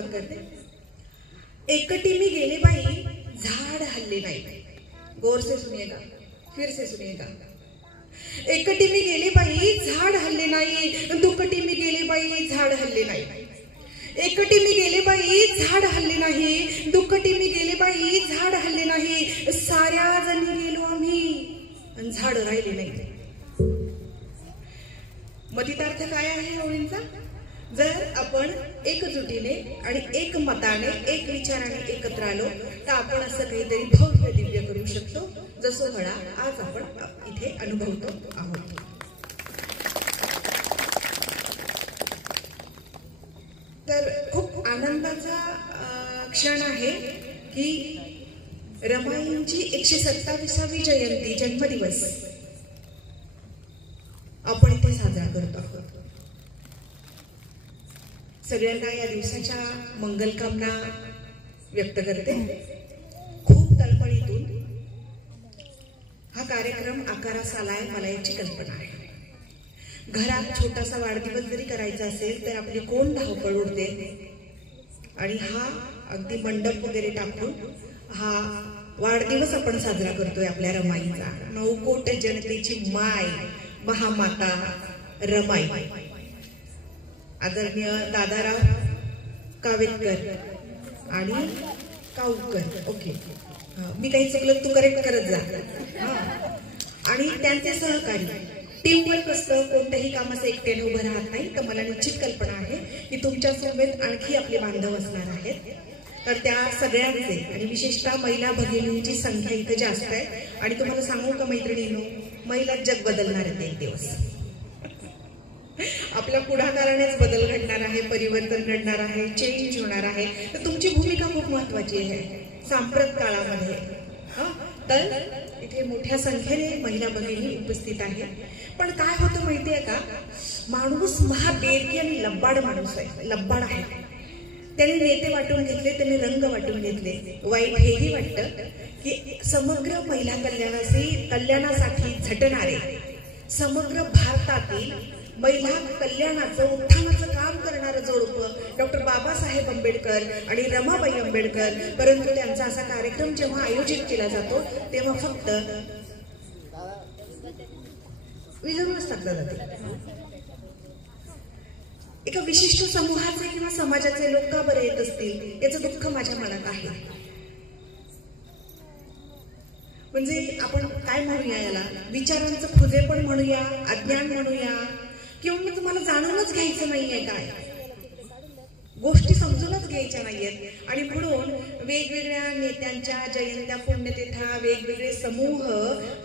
सुरुवात करते. एकटी मी गेले बाई झाड हल्ले नाही. गौर से सुनिएगा, फिर से सुनिएगा. एकटी मी गेले बाई झाड हल्ले नाही, दुकटी मी गेले बाई झाड हल्ले नाही. एकटी मी गेले बाई झाड हल्ले नाही, दुकटी मी गेले बाई झाड हल्ले नाही. साऱ्या जणी गेलो आम्ही आणि झाड राहिले नाही. मतितार्थ काय आहे ओळींचा? जर आपण एकजुटीने आणि एक मताने एक विचाराने एकत्र आलो तर आपण असं काहीतरी भव्य दिव्य करू शकतो, जो सोहळा आज आपण इथे अनुभवतो आहोत. तर खूप आनंदाचा क्षण आहे की रमाईंची 127वी जयंती जन्मदिवस आपण इथे साजरा करतो आहोत. सगळ्यांना या दिवसाच्या मंगलकामना व्यक्त करते. खूप तळमळीतून हा कार्यक्रम आकारास आलाय, मला याची कल्पना आहे. घरात छोटासा वाढदिवस जरी करायचा असेल तर आपली कोण धावपळ उडते आणि हा अगदी मंडप वगैरे टाकून हा वाढदिवस आपण साजरा करतोय आपल्या रमाईचा. 9 कोटी जनतेची माय महामाता रमाई, आदरणीय दादाराव कावेतकर आणि काऊकर. ओके, मी काही चुकलं तू करेक्ट करत जा. आणि त्यांचे सहकारी. टीम वर्क असतं, कोणत्याही कामाचं एकट्याने उभं राहत नाही. तर मला निश्चित कल्पना आहे की तुमच्या समवेत आणखी आपले बांधव असणार आहेत. तर त्या सगळ्यांचे आणि विशेषतः महिला भगिनींची संख्या इथे जास्त आहे. आणि तुम्हाला सांगू का मैत्रिणींनो, महिला जग बदलणार आहेत एक दिवस. आपल्या पुढाकारानेच बदल घडणार आहे, परिवर्तन घडणार आहे, चेंज होणार आहे. तर तुमची भूमिका खूप महत्वाची आहे सांप्रत काळामध्ये. तर इथे मोठ्या संख्येने महिला भगिनी उपस्थित आहेत. पण काय होतं माहितीये का, माणूस महाबेरकी आणि लब्बाड माणूस आहे, लब्बाड आहे. त्यांनी नेते वाटून घेतले, त्यांनी रंग वाटून घेतले. वाईट हेही वाटतं की समग्र महिला कल्याणासाठी झटणारे, समग्र भारतातील महिला कल्याणाचं उत्थानाचं काम करणारं जोडपं डॉक्टर बाबासाहेब आंबेडकर आणि रमाबाई आंबेडकर. परंतु त्यांचा असा कार्यक्रम जेव्हा आयोजित केला जातो तेव्हा फक्त विजरूनच टाकला जातो. एका विशिष्ट समूहाचे किंवा समाजाचे लोक का बरे येत असतील याचं दुःख माझ्या मनात आहे. म्हणजे आपण काय म्हणूया, याला विचारांचं खुजेपण म्हणूया, अज्ञान म्हणूया, किंवा मी तुम्हाला जाणूनच घ्यायचं नाहीये, काय गोष्टी समजूनच घ्यायच्या नाहीयेत. आणि म्हणून वेगवेगळ्या नेत्यांच्या जयंत्या, पुण्यतिथा, वेगवेगळे समूह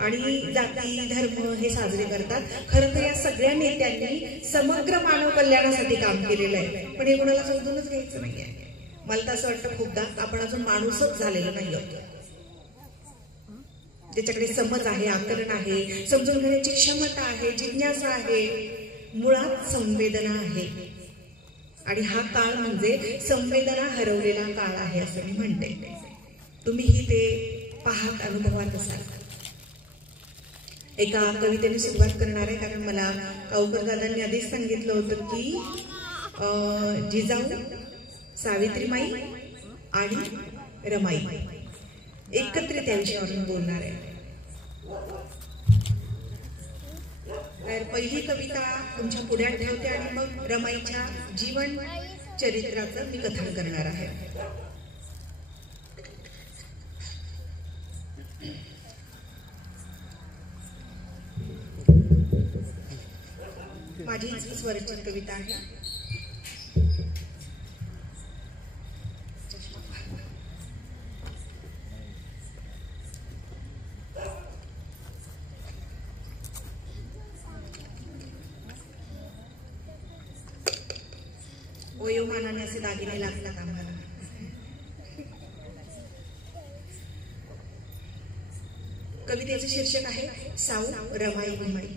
आणि जाती धर्म हे साजरे करतात. खरं तर या सगळ्या नेत्यांनी समग्र मानव कल्याणासाठी काम केलेलं आहे, पण हे कोणाला समजूनच घ्यायचं नाहीये. मला तर असं वाटतं खूपदा आपण अजून माणूसच झालेलो नाही आहोत. ज्याच्याकडे समज आहे, आकलन आहे, समजून घेण्याची क्षमता आहे, जिज्ञासा आहे, मुळात संवेदना आहे. आणि हा काळ म्हणजे संवेदना हरवलेला काळ आहे असं मी म्हणते. तुम्हीही ते पाहत अनुभवात असाल. एका कवितेने सुरुवात करणार आहे, कारण मला काऊकर दादांनी आधीच सांगितलं होतं की जिजाऊ, सावित्रीमाई आणि रमाई एकत्रित त्या विषयावरून बोलणार आहे. तर पहिली कविता तुमच्या पुढ्यात ठेवते आणि मग रमाईच्या जीवन चरित्राचं मी कथन करणार आहे. माझी स्वरचित कविता आहे. वयोमानाने असे दागिने लागतात आम्हाला. कवितेचे शीर्षक आहे साऊ रमाई भीमाई.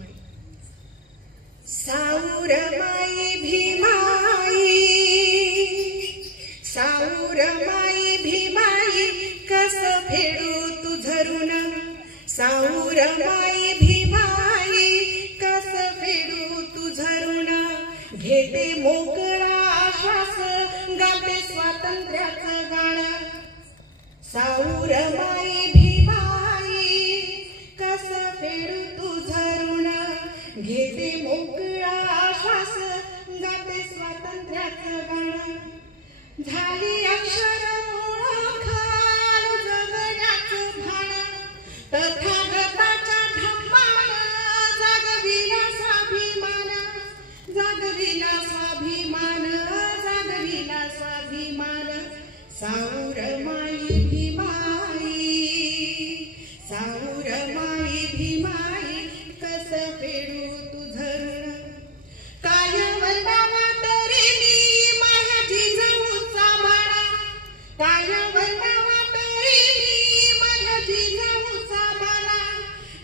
साऊ रमाई भीमाई, साऊ रमाई भीमाई, कस फेडू तू झरून. साऊ रमाई भीमाई, कस फेडू तू झरून. घेते मोकळा श्वास, गाते स्वात स्वातंत्र्याचं गाणं. साऊर माई भीमाई कसं फेडू तुझं ऋण, घेते मोकळा श्वास गाते स्वातंत्र्याचं गाणं. झाली अक्षर ओळखाल जगण्याचं भान, तथागताच्या धम्मान जागविला स्वाभिमान, जागविला स्वाभिमान, जागविला स्वाभिमान. साऊर माई भीमाई, साऊर माई भीमाई कसं फेडू तुझं ऋण. काय वंदावा तरी मी माझ्या जिजाऊचा बाळा, काय वंदावा तरी मी माझ्या जिजाऊचा बाळा.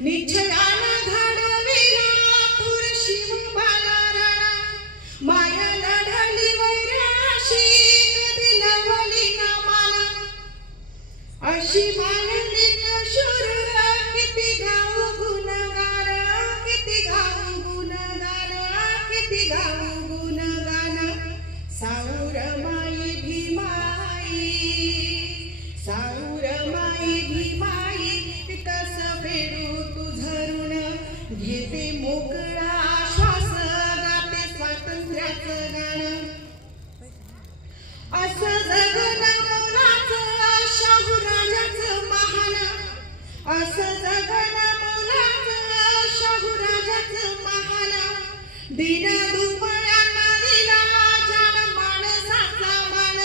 निश्चयानं घडविला थोर शिवबाला राणा, माया लढली वैराशी कधी लवली ना माला. अशी मानली शूर किती गाऊ गुणगान, किती गाऊ गुणगान, किती गाऊ गुणगान. साऊर माई भीमाई, साऊर माई भीमाई कसं फेडू तुझं ऋण, घेते मोकळा श्वास गाते स्वातंत्र्याचं गाणं. असं जगणं मुलाचं शाहू राजाचं महान, असं जगणं मुलाचं शाहू राजाचं महान. दिन दुबळ्यांना दिला जाण माणसाचा मान,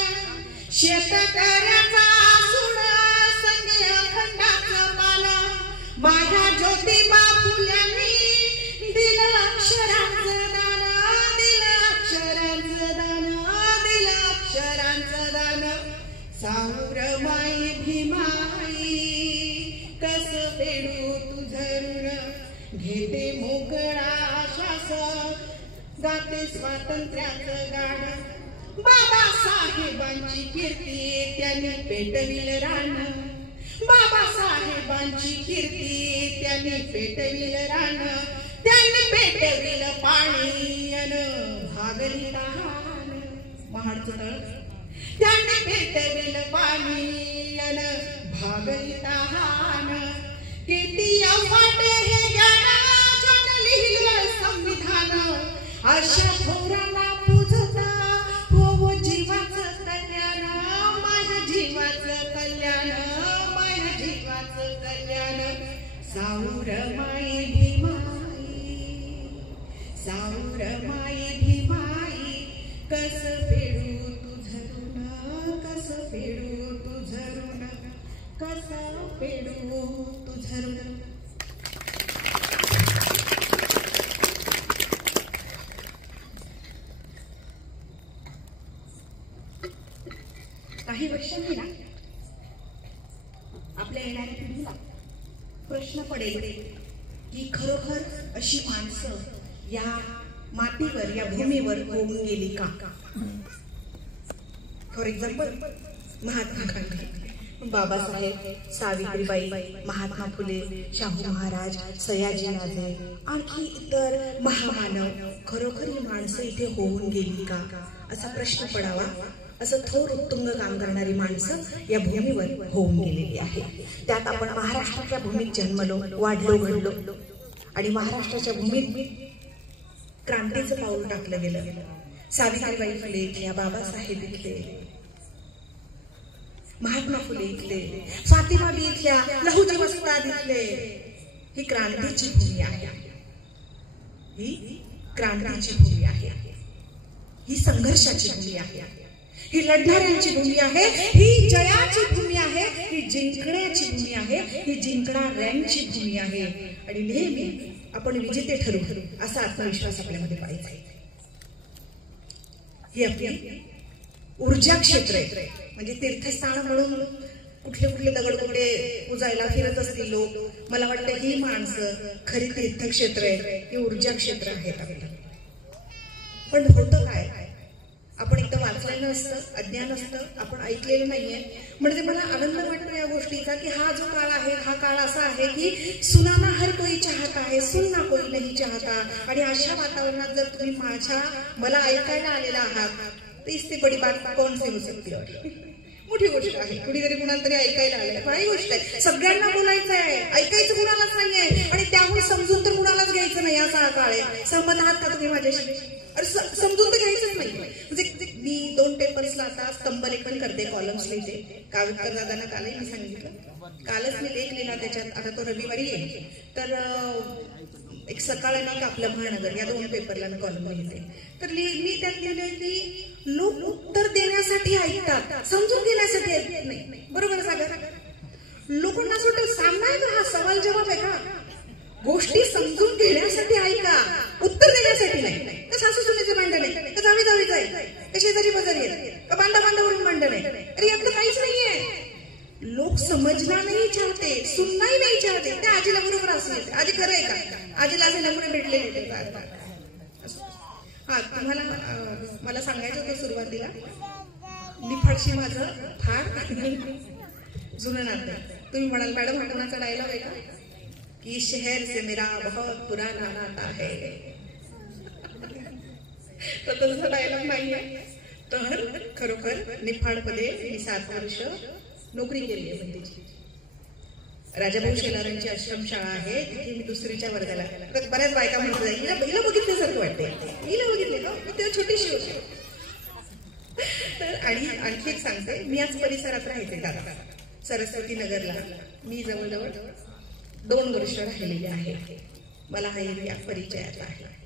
शेतकऱ्याचा सूड संगे अखंडाचं मान. माझ्या ज्योतिबा फुल्यांनी दिलं अक्षरांचं दान, दिलं अक्षरांचं दान, दिलं अक्षरांचं दान. साऊर माई भीमाई कसं फेडू तुझं ऋण, घेते मोकळा श्वास गाते स्वातंत्र्याचं गाणं. बाबासाहेबांची कीर्ती त्यांनी पेटविल रान, बाबासाहेबांची कीर्ती त्यांनी पेटविल रान. त्यांनी पेटविल पाणी अन भागली तहान, महाडचं तळ. त्यांनी पेटविल पाणी अन भागली तहान. किती अफाट हे ज्ञान ज्यानं लिहिलं संविधान, अशा थोरांना पूजता हो जीवाचं कल्याण, माझ्या जीवाचं कल्याण, माझ्या जीवाचं कल्याण. साऊर माई भीमाई, साऊर माई भीमाई कसं फेडू तुझं ऋण, कसं फेडू तुझं ऋण, कसं फेडू तुझं ऋण. काही वर्षांनी ना आपल्या येणाऱ्या पिढीला प्रश्न पडेल की खरोखर अशी माणसं या मातीवर या भूमीवर होऊन गेली का. फॉर एक्झाम्पल महात्मा गांधी, बाबासाहेब, सावित्रीबाई, महात्मा फुले, शाहू महाराज, सयाजीराजे, आणखी इतर महामानव खरोखर ही माणसं इथे होऊन गेली का असा प्रश्न पडावा. असं थोर उत्तुंग काम करणारी माणसं या भूमीवर होऊन गेलेली आहे. त्यात आपण महाराष्ट्राच्या भूमीत जन्मलो, वाढलो, घडलो आणि महाराष्ट्राच्या भूमीत क्रांतीचं पाऊल टाकलं गेलं. सावित्रीबाई फुले इथल्या, बाबासाहेब इथले, महात्मा फुले इथले, फातिमाबी इथल्या, लहुजी वस्ताद इथले. ही क्रांतीची भूमी आहे, ही क्रांतीची भूमी आहे, ही संघर्षाची भूमी आहे, ही लढणाऱ्यांची भूमी आहे, ही जयाची भूमी आहे, ही जिंकण्याची भूमी आहे, ही जिंकणाऱ्यांची भूमी आहे. आणि नेहमी आपण विजेते ठरू असा आत्मविश्वास आपल्यामध्ये पाहिजे. ही आपली ऊर्जा क्षेत्र आहे. म्हणजे तीर्थस्थान म्हणून कुठले कुठले दगडगोटे पूजायला फिरत असतील लोक, मला वाटतं ही माणसं खरी तीर्थक्षेत्र आहे, ही ऊर्जा क्षेत्र आहेत आपलं. पण होतं काय, आपण एकदा वाचलेलं असतं, अज्ञान असतं, आपण ऐकलेलं नाहीये. म्हणजे मला आनंद वाटतो या गोष्टीचा की हा जो काळ आहे, हा काळ असा आहे की सुनाना हर कोई चाहता है, सुनना कोई नहीं चाहता. आणि अशा वातावरणात जर तुम्ही मला ऐकायला आलेला आहात तर इससे बडी बात कौन सी हो सकती है? मोठी गोष्ट आहे. कुणीतरी कुणाला तरी ऐकायला आलंय, काही गोष्ट आहे. सगळ्यांना बोलायचं आहे, ऐकायचं कुणालाच नाहीये आणि त्यामुळे समजून तर कुणालाच घ्यायचं नाही. असा काळ आहे. सहमत आहात का तुम्ही माझ्याशी? अरे समजून तर घ्यायचंच नाही. म्हणजे मी 2 पेपर्सला आता स्तंभलेखन करते, कॉलम्स लिहिते. काव्यकर दादांना कालही मी सांगितलं, कालच मी लेख लिहिला त्याच्यात. आता तो रविवारी येईल. तर एक सकाळ आणि एक आपलं महानगर या 2 पेपरला मी कॉलम लिहिते. तर मी त्यात लिहिलंय की लोक उत्तर देण्यासाठी ऐकतात, समजून घेण्यासाठी ऐकत नाही. बरोबर सागर? लोकांना असं वाटतं सामना आहे का, हा सवाल जवाब आहे का? गोष्टी समजून घेण्यासाठी ऐका, उत्तर देण्यासाठी नाही. का सासू सुनेचे भांडण आहे, का जावी जावीच आहे, का शेजारी बाजारी आहे, का बांधा बांधावरून भांडण आहे? अरे यातलं काहीच नाहीये. लोक समजना नहीं चाहते, सुनना ही नहीं चाहते. त्या आजीला बरोबर असले, आजी खरं आहे का? आजीला असे नमुने भेटलेले. हा तुम्हाला मला सांगायचं होतं सुरुवातीला, निफाडशी माझं फार जुनं नातं आहे. तुम्ही म्हणाल मॅडम हा कोणाचा डायलॉग आहे का? की शहर से मेरा बहुत पुराना नाता है. तर तसा डायलॉग नाहीये. तर खरोखर निफाडमध्ये मी 7 वर्ष नोकरी केली आहे. म्हणजे राजाभाऊ शेलारांची आश्रमशाळा आहे, तिथे मी 2रीच्या वर्गाला. बऱ्याच बायका म्हणत जाईल हिला बघितल्यासारखं वाटते, हिला बघितले का? तेव्हा छोटीशी होती. तर आणि आणखी एक सांगते, मी आज परिसरात राहायचे दादा, सरस्वती नगरला. मी जवळजवळ 2 वर्ष राहिलेले आहे. मला हा एरिया परिचयाचा आहे.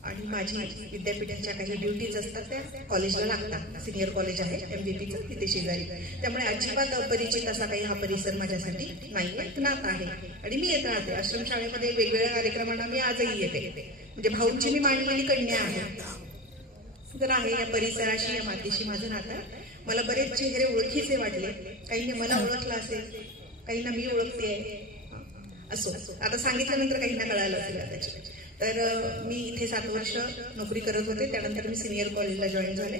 आणि माझी विद्यापीठाच्या काही ड्युटीज असतात त्या कॉलेजला लागतात. सिनियर कॉलेज आहे MVPचं तिथे शेजारी. त्यामुळे अजिबात अपरिचित असा काही हा परिसर माझ्यासाठी नाही, ज्ञात आहे. आणि मी येत राहते आश्रमशाळेमध्ये वेगवेगळ्या कार्यक्रमांना. मी आजही येते. म्हणजे भाऊंची मी मांडलेली कन्या आहे. तर आहे या परिसराशी, या मातीशी माझं नातं. मला बरेच चेहरे ओळखीचे वाटले. काहींनी मला ओळखलं असेल, काहींना मी ओळखते. असो, आता सांगितल्यानंतर काहींना कळालं असेल कदाचित. तर मी इथे 7 वर्ष नोकरी करत होते. त्यानंतर मी सिनियर कॉलेजला जॉईन झाले.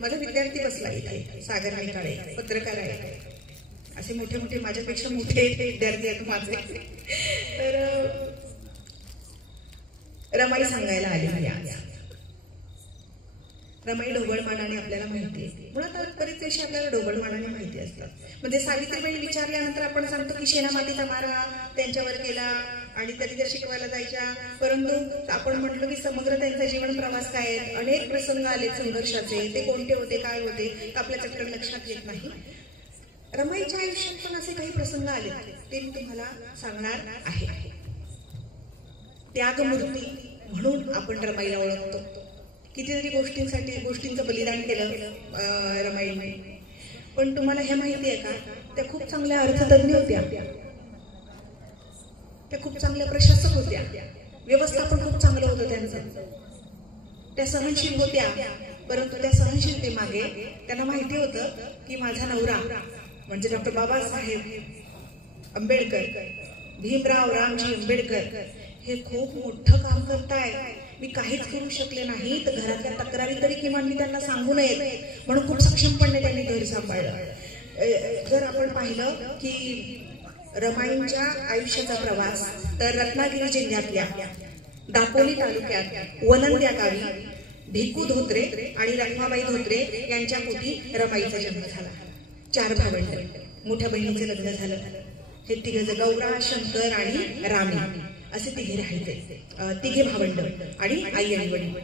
माझा विद्यार्थी बसला इथे, सागर निकाळे, पत्रकार आहे. असे मोठे मोठे माझ्यापेक्षा मोठे विद्यार्थी आहेत माझे. तर रमाई सांगायला आली मी आज. रमाई ढोबळमानाने आपल्याला माहिती आहे. मुळात बरेच विषय आपल्याला ढोबळमानाने माहिती असतात. म्हणजे सावित्रीबाई विचारल्यानंतर आपण सांगतो की शेणामातीचा मारा त्यांच्यावर केला आणि त्या तिथे शिकवायला जायच्या. परंतु आपण म्हटलं की समग्र त्यांचा जीवन प्रवास काय, अनेक प्रसंग आले संघर्षाचे, ते कोणते होते, काय होते, आपल्या चक्कर लक्षात येत नाही. रमाईच्या आयुष्यात पण असे काही प्रसंग आले, ते मी तुम्हाला सांगणार आहे. त्यागमूर्ती म्हणून आपण रमाईला ओळखतो. कितीतरी गोष्टींचं बलिदान केलं रमाईने. पण तुम्हाला हे माहिती आहे का, त्या खूप चांगल्या अर्थतज्ञ होत्या, त्या खूप चांगल्या प्रशासक होत्या, व्यवस्थापन खूप चांगलं होतं त्यांचं. त्या सहनशील होत्या. परंतु त्या सहनशीलतेमागे त्यांना माहिती होतं की माझा नवरा म्हणजे डॉक्टर बाबासाहेब आंबेडकर, भीमराव रामजी आंबेडकर हे खूप मोठं काम करताय. मी काहीच करू शकले नाही, तर घरातल्या तक्रारी तरी किमान मी त्यांना सांगू नयेत म्हणून खूप सक्षमपणे त्यांनी घर सांभाळलं. जर आपण पाहिलं की रमाईंच्या आयुष्याचा प्रवास, तर रत्नागिरी जिल्ह्यातल्या दापोली तालुक्यात वनंद्या गावी भिकू धोत्रे आणि रखमाबाई धोत्रे यांच्या पोटी रमाईचा जन्म झाला. 4 भावंड. मोठ्या बहिणीचे लग्न झालं. हे तिघे गौरा, शंकर आणि रामी असे तिघे राहायचे. तिघे भावंड आणि आई आणि वडील.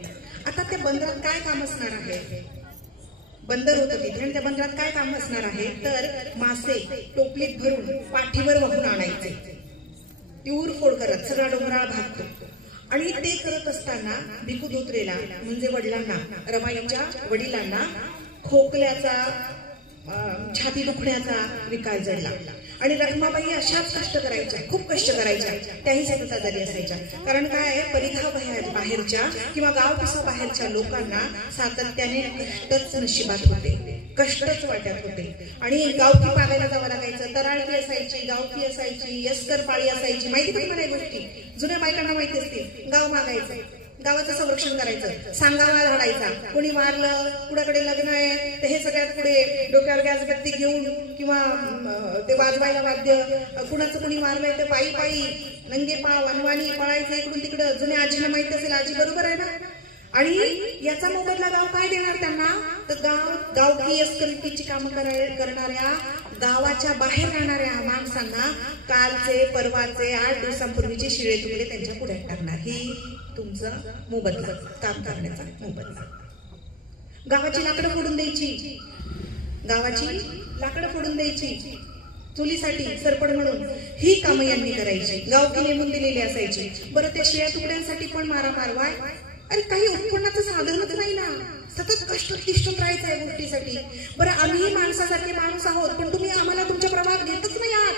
आता त्या बंदरात काय काम असणार आहे? बंदर होतं तिथे आणि त्या बंदरात काय काम असणार आहे, तर मासे टोपलीत भरून पाठीवर वाहून आणायचे. ती उरफोड करत सगळा डोंगराळ भागतो. आणि ते करत असताना भिकू धोत्रेला म्हणजे वडिलांना, रमाईच्या वडिलांना खोकल्याचा, छाती दुखण्याचा विकार जडला. आणि रखमाबाई अशाच कष्ट करायच्या, खूप कष्ट करायच्या. त्याही सतत आजारी असायच्या. कारण काय आहे, परिघा बाहेरच्या किंवा गाव बाहेरच्या लोकांना सातत्याने कष्टच नशिबात होते, कष्टच वाट्यात होते. आणि गावठी मागायला जावं लागायचं. तराळकी असायची, गावठी असायची, यस्कर पाळी असायची. माहिती पण मला गोष्टी जुन्या बायकांना माहिती असतील. गाव मागायचं, गावाचं संरक्षण करायचं, सांगावा झाडायचा. कोणी मारलं, कुणाकडे लग्न आहे तर हे सगळ्यात पुढे डोक्यावर गॅसबत्ती घेऊन किंवा ते वाजवायला वाद्य, कुणाचं कोणी मारलंय ते पायी पायी नंगे पाव अनवाणी पळायचं इकडून तिकडं. जुन्या आजीला माहित असेल, आजी बरोबर आहे ना, आणि याचा मोबदला गाव काय देणार त्यांना? तर गावठी अस्करीची कामं करणाऱ्या, गावाच्या बाहेर राहणाऱ्या माणसांना कालचे परवाचे 8 दिवसांपूर्वीचे शिळे तुकडे त्यांच्या पुढ्यात टाकणार. ही तुमचा मोबदला, काम करण्याचा मोबदला. गावाची लाकडं फोडून द्यायची, गावाची लाकडं फोडून द्यायची चुलीसाठी सरपण म्हणून. ही कामं यांनी करायची, गावकी नेमून दिलेली असायची. बरं, त्या शिळ्या तुकड्यांसाठी पण मारामार. वाय, अरे काही उत्पन्नाचं साधनच नाही ना, सतत कष्ट तिष्ठून राहायचं आहे गोष्टीसाठी. बरं, आम्ही माणसासारखे माणूस आहोत, पण तुम्ही आम्हाला तुमच्या प्रभाग देतच नाही आहात.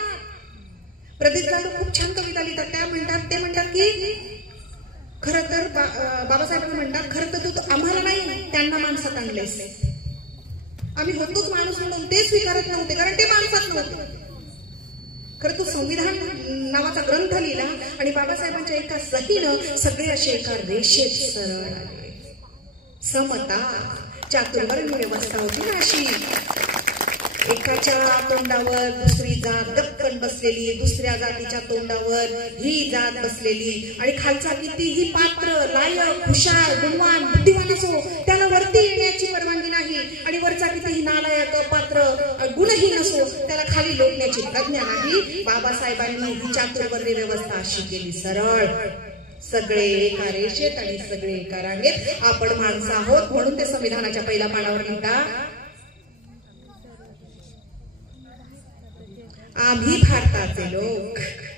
प्रदीप जाधव खूप छान कविता लिहितात. ते म्हणतात की खरं तर बाबासाहेब म्हणतात, खरं तर तू आम्हाला नाही त्यांना माणसात आणलेस. आम्ही होतोच माणूस म्हणून, ते स्वीकारत नव्हते कारण ते माणसात नव्हते. खरं तो संविधान नावाचा ग्रंथ लिहिला आणि बाबासाहेबांच्या एका सहीनं सगळे असे एका रेषेत सरळ आले. समता, चातुर्वर्ण व्यवस्था होती ना अशी. एकाच्या तोंडावर दुसरी जात गप्पन बसलेली, दुसऱ्या जातीच्या तोंडावर ही जात बसलेली, आणि खालचा कितीही पात्र, लायक, हुशार, गुणवान, बुद्धिमान असो, त्याला वरती येण्याची परवानगी नाही. आणि वरचा कितीही नालायक, पात्र, गुणहीन असो, त्याला खाली लोटण्याची प्रज्ञा नाही. बाबासाहेबांनी ही चातुर्वर्णी व्यवस्था अशी केली सरळ. सगळे एका रेषेत आणि सगळे एका रांगेत. आपण माणसं आहोत म्हणून ते संविधानाच्या पहिल्या पानावर लिहितात, आम्ही भारताचे लोक.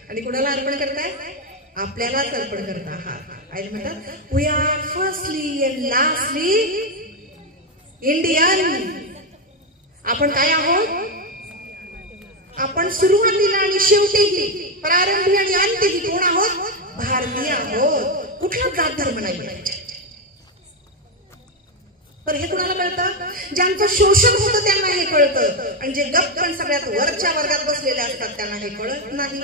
आणि कुणाला अर्पण करताय? आपल्यालाच अर्पण करत आहात. आणि म्हणतात we are firstly and lastly Indian. आपण काय आहोत? आपण सुरुवातीला आणि शेवटीही, प्रारंभी आणि अंतही कोण आहोत? भारतीय आहोत. कुठला जात धर्म नाही म्हणायचे. पण हे कुणाला कळतं? ज्यांचं शोषण होतं त्यांना हे कळतं, आणि जे गप्पन सगळ्यात वरच्या वर्गात बसलेले असतात त्यांना हे कळत नाही.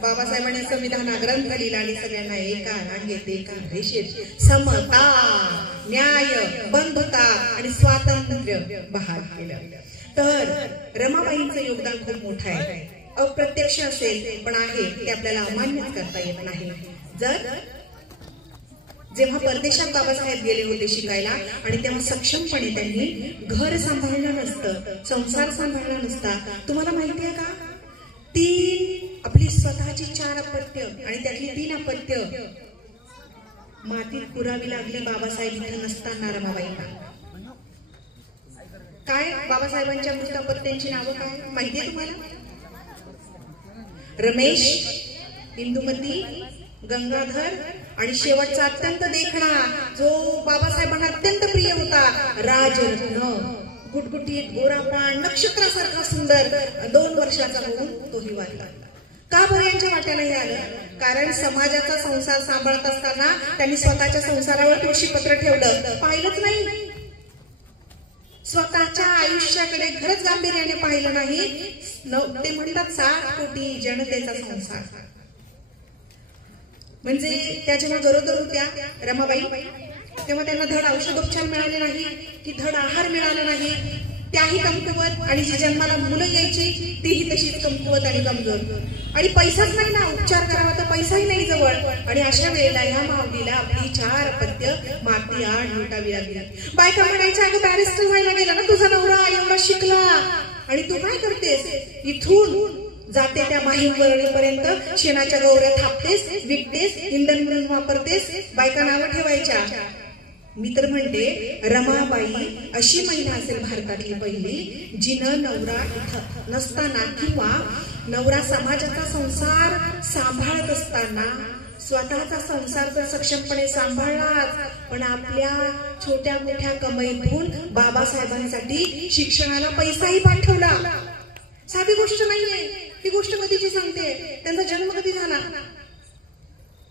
बाबासाहेबांनी संविधान ग्रंथ लिहिला आणि सगळ्यांना एका रांगेत एका रेषेत समता, न्याय, बंधुता आणि स्वातंत्र्य बहाल केलं. तर रमाबाईंचं योगदान खूप मोठं आहे. अप्रत्यक्ष असेल पण आहे, ते आपल्याला अमान्यच करता येत नाही. जेव्हा परदेशात बाबासाहेब गेले होते शिकायला, आणि तेव्हा सक्षमपणे त्यांनी घर सांभाळलं नसतं, संसार सांभाळला नसता. तुम्हाला माहिती आहे का? 3 आपली स्वतःची 4 अपत्य आणि त्यातली 3 अपत्य मातीत पुरावी लागली बाबासाहेब इथे नसताना रमाबाईंना. काय बाबासाहेबांच्या मृत अपत्यांची नावं काय माहितीये तुम्हाला? रमेश, इंदुमती, गंगाधर, आणि शेवटचा अत्यंत देखणा जो बाबासाहेबांना अत्यंत प्रिय होता, राजरत्न. गुटगुटीत, गोरापान, नक्षत्रासारखा सुंदर, 2 वर्षाचा होऊन तोही वारला. का बरं यांच्या वाट्याला हे आलं? कारण समाजाचा संसार सांभाळत असताना त्यांनी स्वतःच्या संसारावर तुळशीपत्र ठेवलं, पाहिलंच नाही. स्वतःच्या आयुष्याकडे खरंच गांभीर्याने पाहिलं नाही. ते म्हणतात 7 कोटी जनतेचा संसार. म्हणजे त्या जेव्हा गरोदर होत्या रमाबाई, तेव्हा त्यांना धड औषधोपचार मिळाले नाही, की धड आहार मिळाला नाही, त्याही कमकुवत. आणि जी जन्माला मुलं यायची तीही तशीच कमकुवत आणि कमजोर. आणि पैसाच नाही ना, उपचार करावा तर पैसाही नाही जवळ. आणि अशा वेळेला ह्या माऊलीला आपली 4 अपत्य माती आड लुटावी लागली. बायका म्हणायच्या, अगं बॅरिस्टर व्हायला गेला ना तुझा नवरा, एवढा शिकला, आणि तू काय करतेस? इथून जाते त्या माहीमपर्यंत शेणाच्या गौऱ्या थापतेस, विकतेस, इंधन म्हणून वापरतेस, बायका नावं ठेवायच्या. मी तर म्हणते रमाबाई अशी महिला असेल भारतातली पहिली, जिनं नवरा इथं नसताना किंवा नवरा समाजाचा संसार सांभाळत असताना स्वतःचा संसार तर सक्षमपणे सांभाळलाच, पण आपल्या छोट्या मोठ्या कमाईतून बाबासाहेबांसाठी शिक्षणाला पैसाही पाठवला. साधी गोष्ट नाहीये ही. गोष्ट कधीची सांगते? त्यांचा जन्म कधी झाला?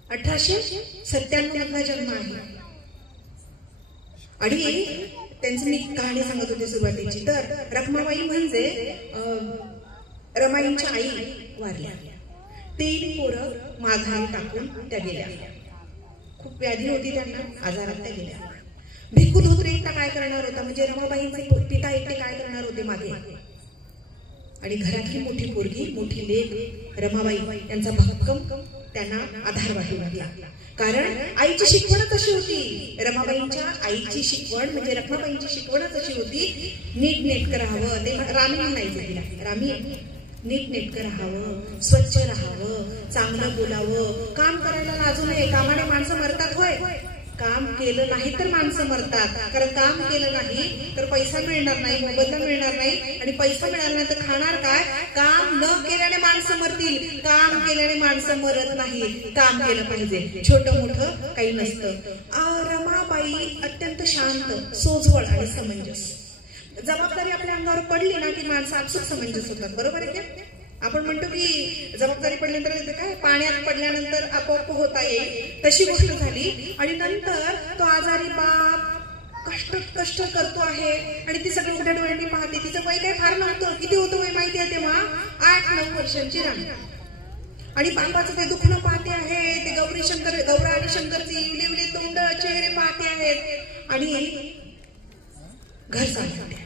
1897 मधला जन्म आहे. आणि त्यांची मी कहाणी सांगत होती सुरुवातीची. तर रखमाबाई म्हणजे रमाईंच्या आई वारल्या. 3 पोरं माघारी टाकून त्या गेल्या. खूप व्याधी होती त्यांना, आजारात त्या गेल्या. भिक्खू धोत्रे एकटा काय करणार होता? म्हणजे रमाबाईंचे पिता एकटे काय करणार होते मागे? आणि घरातली मोठी पोरगी, मोठी लेक रमाबाई यांचा भक्कम त्यांना आधार वाटू लागला. कारण आईची शिकवणच अशी होती, रमाबाईंच्या आईची शिकवण म्हणजे रखमाबाईंची शिकवणच अशी होती, नीटनेटकं राहावं. ते रामी म्हणायचं तिला, रामी नीटनेटकं राहावं, स्वच्छ राहावं, चांगलं बोलावं, काम करायला लाजू नये. कामाने माणसं मरतात होय, काम केलं नाही तर माणसं मरतात. कारण काम केलं नाही तर पैसा मिळणार नाही, मोबदला मिळणार नाही, आणि पैसा मिळाला नाही तर खाणार काय? काम न केल्याने माणसं मरतील, काम केल्याने माणसं मरत नाही. काम केलं पाहिजे, छोटं मोठं काही नसतं. रमाबाई अत्यंत शांत, सोजवळ आणि समंजस. जबाबदारी आपल्या अंगावर पडली ना की माणसं आपसूक समंजस होतात. बरोबर आहे का? आपण म्हणतो की जबाबदारी पडल्यानंतर काय, पाण्यात पडल्यानंतर आपोआप होता येईल, तशी गोष्ट झाली. आणि नंतर तो आजारी बाप कष्ट करतो आहे आणि ती सगळं उघड्या डोळ्यांनी पाहते. तिचं वय काय फार नव्हतं, किती होतं वय माहिती आहे तेव्हा? 8-9 वर्षांची राणी. आणि बापाचं ते दुखणं पाहते आहे, ते गौरा आणि शंकरचे इवले तोंड चेहरे पाहते आहेत आणि घर सांभाळते.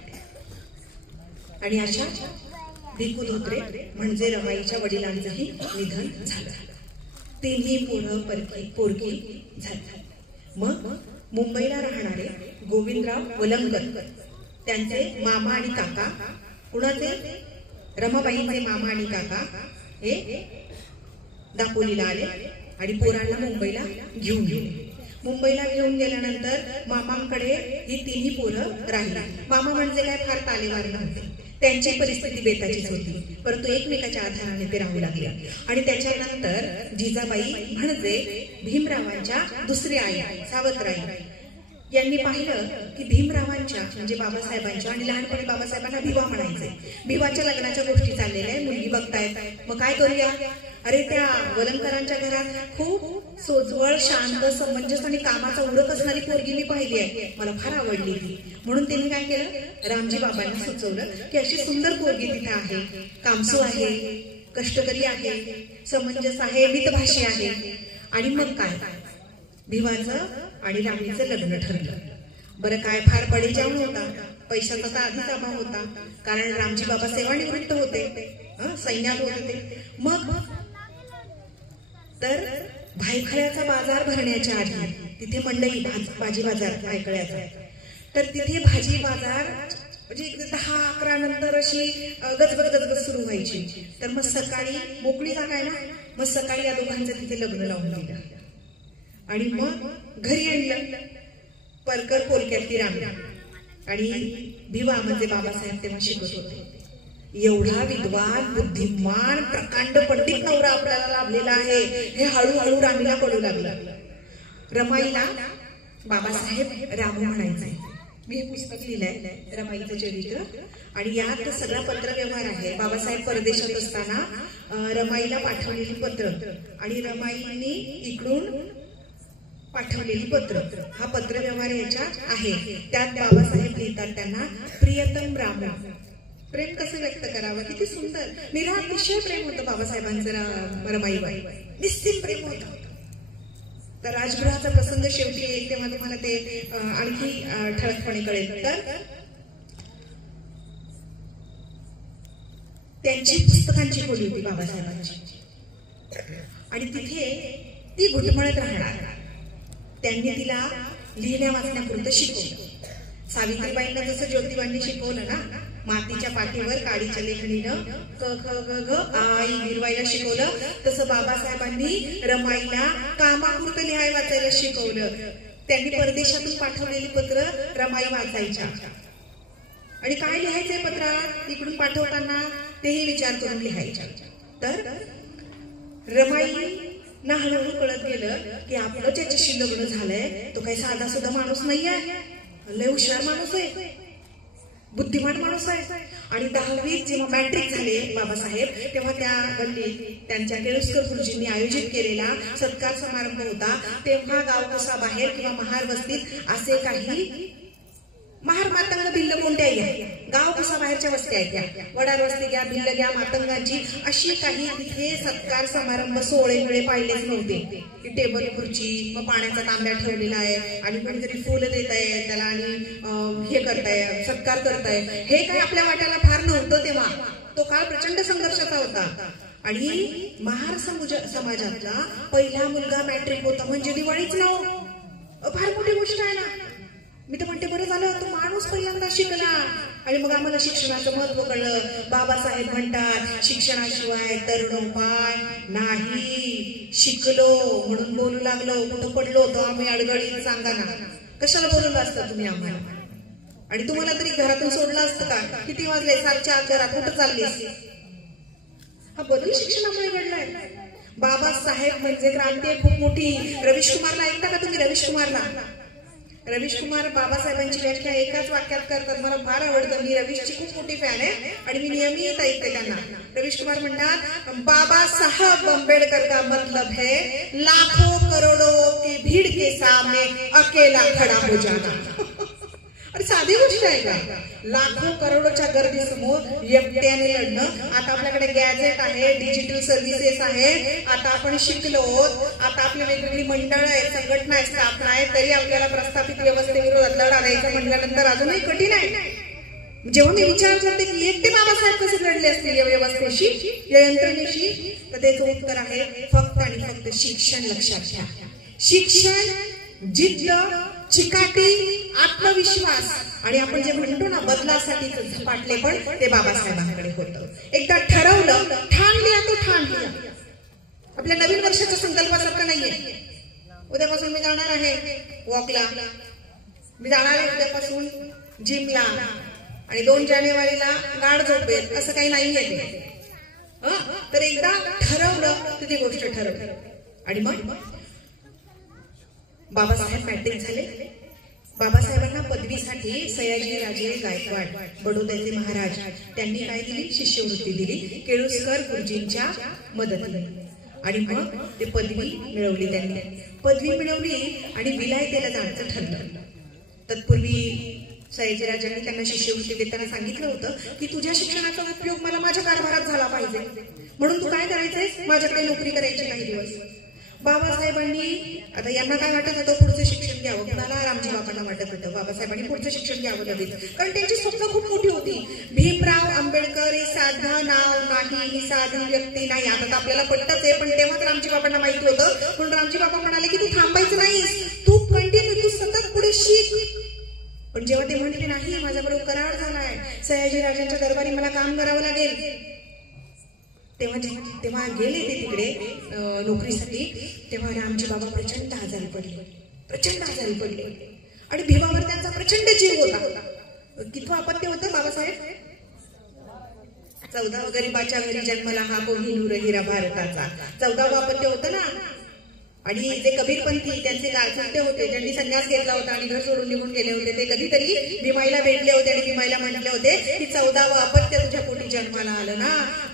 आणि अशा भिकू धोत्रे म्हणजे रमाईच्या वडिलांचंही निधन झालं. तिन्ही पोरगी झाली. मग मुंबईला राहणारे गोविंदराव वलंगकर, त्यांचे मामा आणि काका, कुणाचे? रमाबाईंचे मामा आणि काका हे दापोलीला आले आणि पोरांना मुंबईला घेऊन गेले. मुंबईला घेऊन गेल्यानंतर मामांकडे ही तिन्ही पोरं राहिली. मामा म्हणजे काय फार तालेवार नव्हते, त्यांची परिस्थिती बेताचीच होती, परंतु एकमेकाच्या आधाराने ते राहू लागले. आणि त्याच्यानंतर जिजाबाई म्हणजे भीमरावांच्या दुसरी आई सावत्राई यांनी पाहिलं की भीमरावांच्या म्हणजे बाबासाहेबांच्या, आणि लहानपणी बाबासाहेबांना भिवा म्हणायचे, भिवाच्या लग्नाच्या गोष्टी चाललेल्या आहे, मुलगी बघतायत, मग काय करूया? अरे त्या वलंगकरांच्या घरात खूप सोजवळ, शांत, समंजस आणि कामाचा उरक असणारी पोरगी मी पाहिली आहे, मला फार आवडली ती. म्हणून त्यांनी काय केलं, रामजी बाबांना सुचवलं की अशी सुंदर पोरगी तिथे आहे, कामसू आहे, कष्टकरी आहे, समंजस आहे, मितभाषी आहे. आणि मग काय, भिवाचं आणि राणीचं लग्न ठरलं. बरं काय, फार बडेजाम होता, पैशाचा तर आधीच अभाव होता, कारण रामजी बाबा सेवानिवृत्त होते, सैन्यात होते. मग तर भायखळ्याचा बाजार भरण्याच्या आधी तिथे मंडई भाजी बाजार भायखळ्याचा, तर तिथे भाजी बाजार म्हणजे 10-11 नंतर अशी गजबज सुरू व्हायची. तर मग सकाळी मोकळी जागा आहे ना, मग सकाळी या दोघांचं तिथे लग्न लावून दिलं आणि मग घरी आणलं. परकर पोलक्यातली राणी आणि भिवा म्हणजे बाबासाहेब तेव्हा शिकत होते. एवढा विद्वान, बुद्धिमान, प्रकांड पंडित नवरा आपल्याला लाभलेला आहे हे हळूहळू राणीला कळू लागलं. रमाईला बाबासाहेब रामू म्हणायचे. मी हे पुस्तक लिहिलंय रमाईचं चरित्र, आणि यात सगळा पत्रव्यवहार आहे. बाबासाहेब परदेशात असताना रमाईला पाठवलेली पत्र आणि रमाईंनी इकडून पाठवलेली पत्र, हा पत्रव्यवहार याच्यात आहे. त्यात बाबासाहेब लिहितात त्यांना, प्रियतम रामू. प्रेम कसं व्यक्त करावं, किती सुंदर, निरातिशय प्रेम होतं बाबासाहेबांचं रमाईवर, निश्चित प्रेम होतं. तर राजगृहाचा प्रसंग शेवटी येईल तेव्हा तुम्हाला ते आणखी ठळकपणे कळेल. तर त्यांची पुस्तकांची खोली होती बाबासाहेबांची, आणि तिथे ती घुटमळत राहणार. त्यांनी तिला लिहिण्या वाचण्यापुरतं शिकवलं. सावित्रीबाईंना जसं ज्योतिबांनी शिकवलं ना, मातीच्या पाठीवर काडीच्या लेखणीनं क ख ग घ आई गिरवायला शिकवलं, तसं बाबासाहेबांनी रमाईला कामापुरतं लिहाय वाचायला शिकवलं. त्यांनी परदेशातून पाठवलेली पत्र रमाई वाचायच्या, आणि काय लिहायचंय पत्रात इकडून पाठवताना तेही विचार करून लिहायच्या. तर रमाई ना हळूहळू कळत गेलं की आपलं ज्याच्याशी लग्न झालंय तो काही साधा सुद्धा माणूस नाहीये, लय हुशार माणूस आहे, बुद्धिमान माणूस आहे. आणि 10वीत जेव्हा मॅट्रिक झाले बाबासाहेब, तेव्हा त्या गल्लीत त्यांच्या केळुस्कर गुरुजींनी आयोजित केलेला सत्कार समारंभ होता. तेव्हा गावकुसाबाहेर किंवा महार वस्तीत असे काही महार मातंग भिल्ल कोणत्याही आहे, गाव कसा बाहेरच्या वस्त्या आहेत, त्या वडार वस्ती घ्या, भिल्ल घ्या, मातंगाची, अशी काही तिथे सत्कार समारंभ सोहळे मुळे पाहिलेच नव्हते. टेबल खुर्ची, मग पाण्याचा तांब्या ठेवलेला आहे आणि कोणीतरी फुलं देत आहे त्याला आणि हे करताय, सत्कार करताय, हे काय आपल्या वाट्याला फार नव्हतं तेव्हा. तो काळ प्रचंड संघर्षाचा होता. आणि महार समाजातला पहिला मुलगा मॅट्रिक होता म्हणजे दिवाळीच ना हो. फार मोठी गोष्ट आहे ना. मी तर म्हणते बरं झालं तो माणूस पहिल्यांदा शिकला आणि मग आम्हाला शिक्षणाचं महत्व कळलं. बाबासाहेब म्हणतात शिक्षणाशिवाय तरुणोपाय नाही. शिकलो म्हणून बोलू लागलो. कुठं पडलो होतो आम्ही अडगळीत सांगा ना. कशाला बोलवलं असतं तुम्ही आम्हाला? आणि तुम्हाला तरी घरातून सोडलं असतं का? किती वाजले? 7च्या आत घरात कुठं चाललीस? हा बदल शिक्षणामुळे घडलाय. बाबासाहेब म्हणजे क्रांती खूप मोठी. रवीश कुमारला ऐकता का तुम्ही? रवीश कुमार बाबासाहेबांची व्याख्या एकाच वाक्यात करतात. मला फार आवडतं. मी रवीशची खूप मोठी फॅन आहे आणि मी नियमित ऐकते त्यांना. रवीश कुमार म्हणतात बाबासाहेब आंबेडकर का मतलब है लाखों करोड़ों की भीड़ के सामने अकेला खड़ा हो जाना. अरे साधी गोष्ट आहे का? लाखो करोडोच्या गर्दीसमोर एकट्याने लढणं. आता आपल्याकडे गॅजेट आहे, डिजिटल सर्व्हिसेस आहे. आता आपण शिकलो. आता आपली वेगवेगळी मंडळ आहेत, संघटना आहेत, स्थापना आहे. तरी आपल्याला प्रस्थापित व्यवस्थेविरोधात लढायचं म्हटल्यानंतर अजूनही कठीण आहे. जेव्हा मी विचार करते की एकटे बाबासाहेब कसे लढले असतील या व्यवस्थेशी, या यंत्रणेशी, तर त्याचं उत्तर आहे फक्त आणि फक्त शिक्षण. लक्षात घ्या. शिक्षण, जिद्द, चिकाटी, आत्मविश्वास आणि आपण जे म्हणतो ना बदलासाठी झपाटले पण ते बाबासाहेबांकडे होतं. एकदा ठरवलं, ठाण लिया तो ठाण लिया. आपल्या नवीन वर्षाचा संकल्पासारखं नाहीये. उद्यापासून मी जाणार आहे वॉकला, मी जाणार आहे उद्यापासून जिमला आणि 2 जानेवारीला गाड झोपेल असं काही नाहीये ते. तर एकदा ठरवलं तर ती गोष्ट ठरवली. आणि मग बाबासाहेब मॅट्रिक झाले. बाबासाहेबांना पदवीसाठी सयाजीराजे गायकवाड बडोद्याचे महाराज त्यांनी काय दिली? शिष्यवृत्ती दिली केळुस्कर गुरुजींच्या मदतीने. आणि मग ते पदवी मिळवली. त्यांनी पदवी मिळवली आणि विलायतेला जायचं ठरलं. तत्पूर्वी सयाजीराजांनी त्यांना शिष्यवृत्ती देताना सांगितलं होतं की तुझ्या शिक्षणाचा उपयोग मला माझ्या कारभारात झाला पाहिजे, म्हणून तू काय करायचंय? माझ्याकडे नोकरी करायची काही दिवस. बाबासाहेबांनी आता यांना काय वाटत होतं? पुढचं शिक्षण घ्यावं. कुणाला? रामजी बाबांना वाटत होतं बाबासाहेबांनी पुढचं शिक्षण घ्यावं लगेच, कारण त्यांची स्वप्न खूप मोठी होती. भीमराव आंबेडकर हे साधं नाव नाही, ही साधी व्यक्ती नाही. आता आपल्याला पटतच आहे, पण तेव्हाच रामजी बाबांना माहिती होतं. पण रामजी बाबा म्हणाले की तू थांबायचं नाहीस, तू कंटिन्यू, तू सतत पुढे शिक. पण जेव्हा ते म्हणले नाही माझ्याबरोबर करार झालाय, सयाजीराजांच्या दरबारी मला काम करावं लागेल, तेव्हा गेले ते तिकडे नोकरीसाठी. तेव्हा रामजी बाबा प्रचंड आजारी पडले आणि भीमावर त्यांचा प्रचंड जीव होता. किती अपत्य होतं बाबासाहेब? 14 गरीबाच्या घरी जन्मला हा कोहिनूर हिरा भारताचा. 14वं अपत्य होतं ना. आणि जे कबीरपंथी त्यांचे गाळकुटे होते, ज्यांनी संन्यास घेतला होता आणि घर सोडून निघून गेले होते, ते कधीतरी भीमाईला भेटले होते आणि भीमाईला म्हटले होते की 14वं अपत्य तुझ्या पोटी जन्माला आलं ना,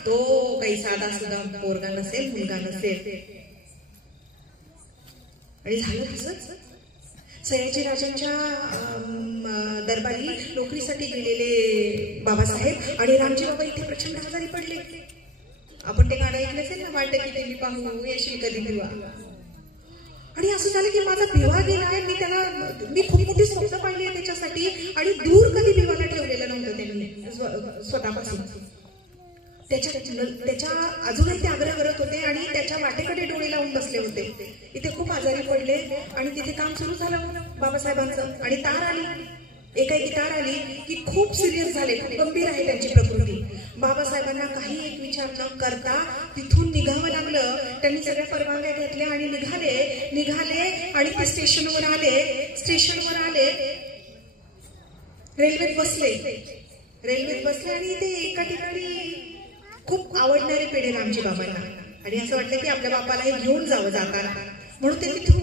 तो काही साधा सुद्धा पोरगा नसेल, मुलगा नसेल. आणि झालं तसंच. सयाजीराजांच्या दरबारी नोकरीसाठी गेलेले बाबासाहेब आणि रामजी बाबा इथे प्रचंड आजारी पडले. आपण ते गाणं ऐकलं असेल ना, वाटत की ते मी पाहू येशील कधी दिवा. आणि असं झालं की माझा भिवा गेलाय. मी खूप मोठी स्वप्न पाहिली आहे त्याच्यासाठी आणि दूर कधी भिवाला ठेवलेलं नव्हतं त्यांनी स्वतःपासून. त्याच्या अजूनही ते आग्रह करत होते आणि त्याच्या वाटेकडे डोळे लावून बसले होते. इथे खूप आजारी पडले आणि तिथे काम सुरू झालं बाबासाहेबांचं. आणि तार आली, एकाएकी तार आली की खूप सिरियस झाले, खूप गंभीर आहे त्यांची प्रकृती. बाबासाहेबांना काही एक विचार न करता तिथून निघावं लागलं. त्यांनी सगळ्या परवानग्या घेतल्या आणि निघाले आणि ते स्टेशनवर आले. रेल्वेत बसले आणि ते एका ठिकाणी खूप आवडणारे पेढे रामजी बाबांना. आणि असं वाटलं की आपल्या बापाला हे घेऊन जावं जाताना, म्हणून ते तिथून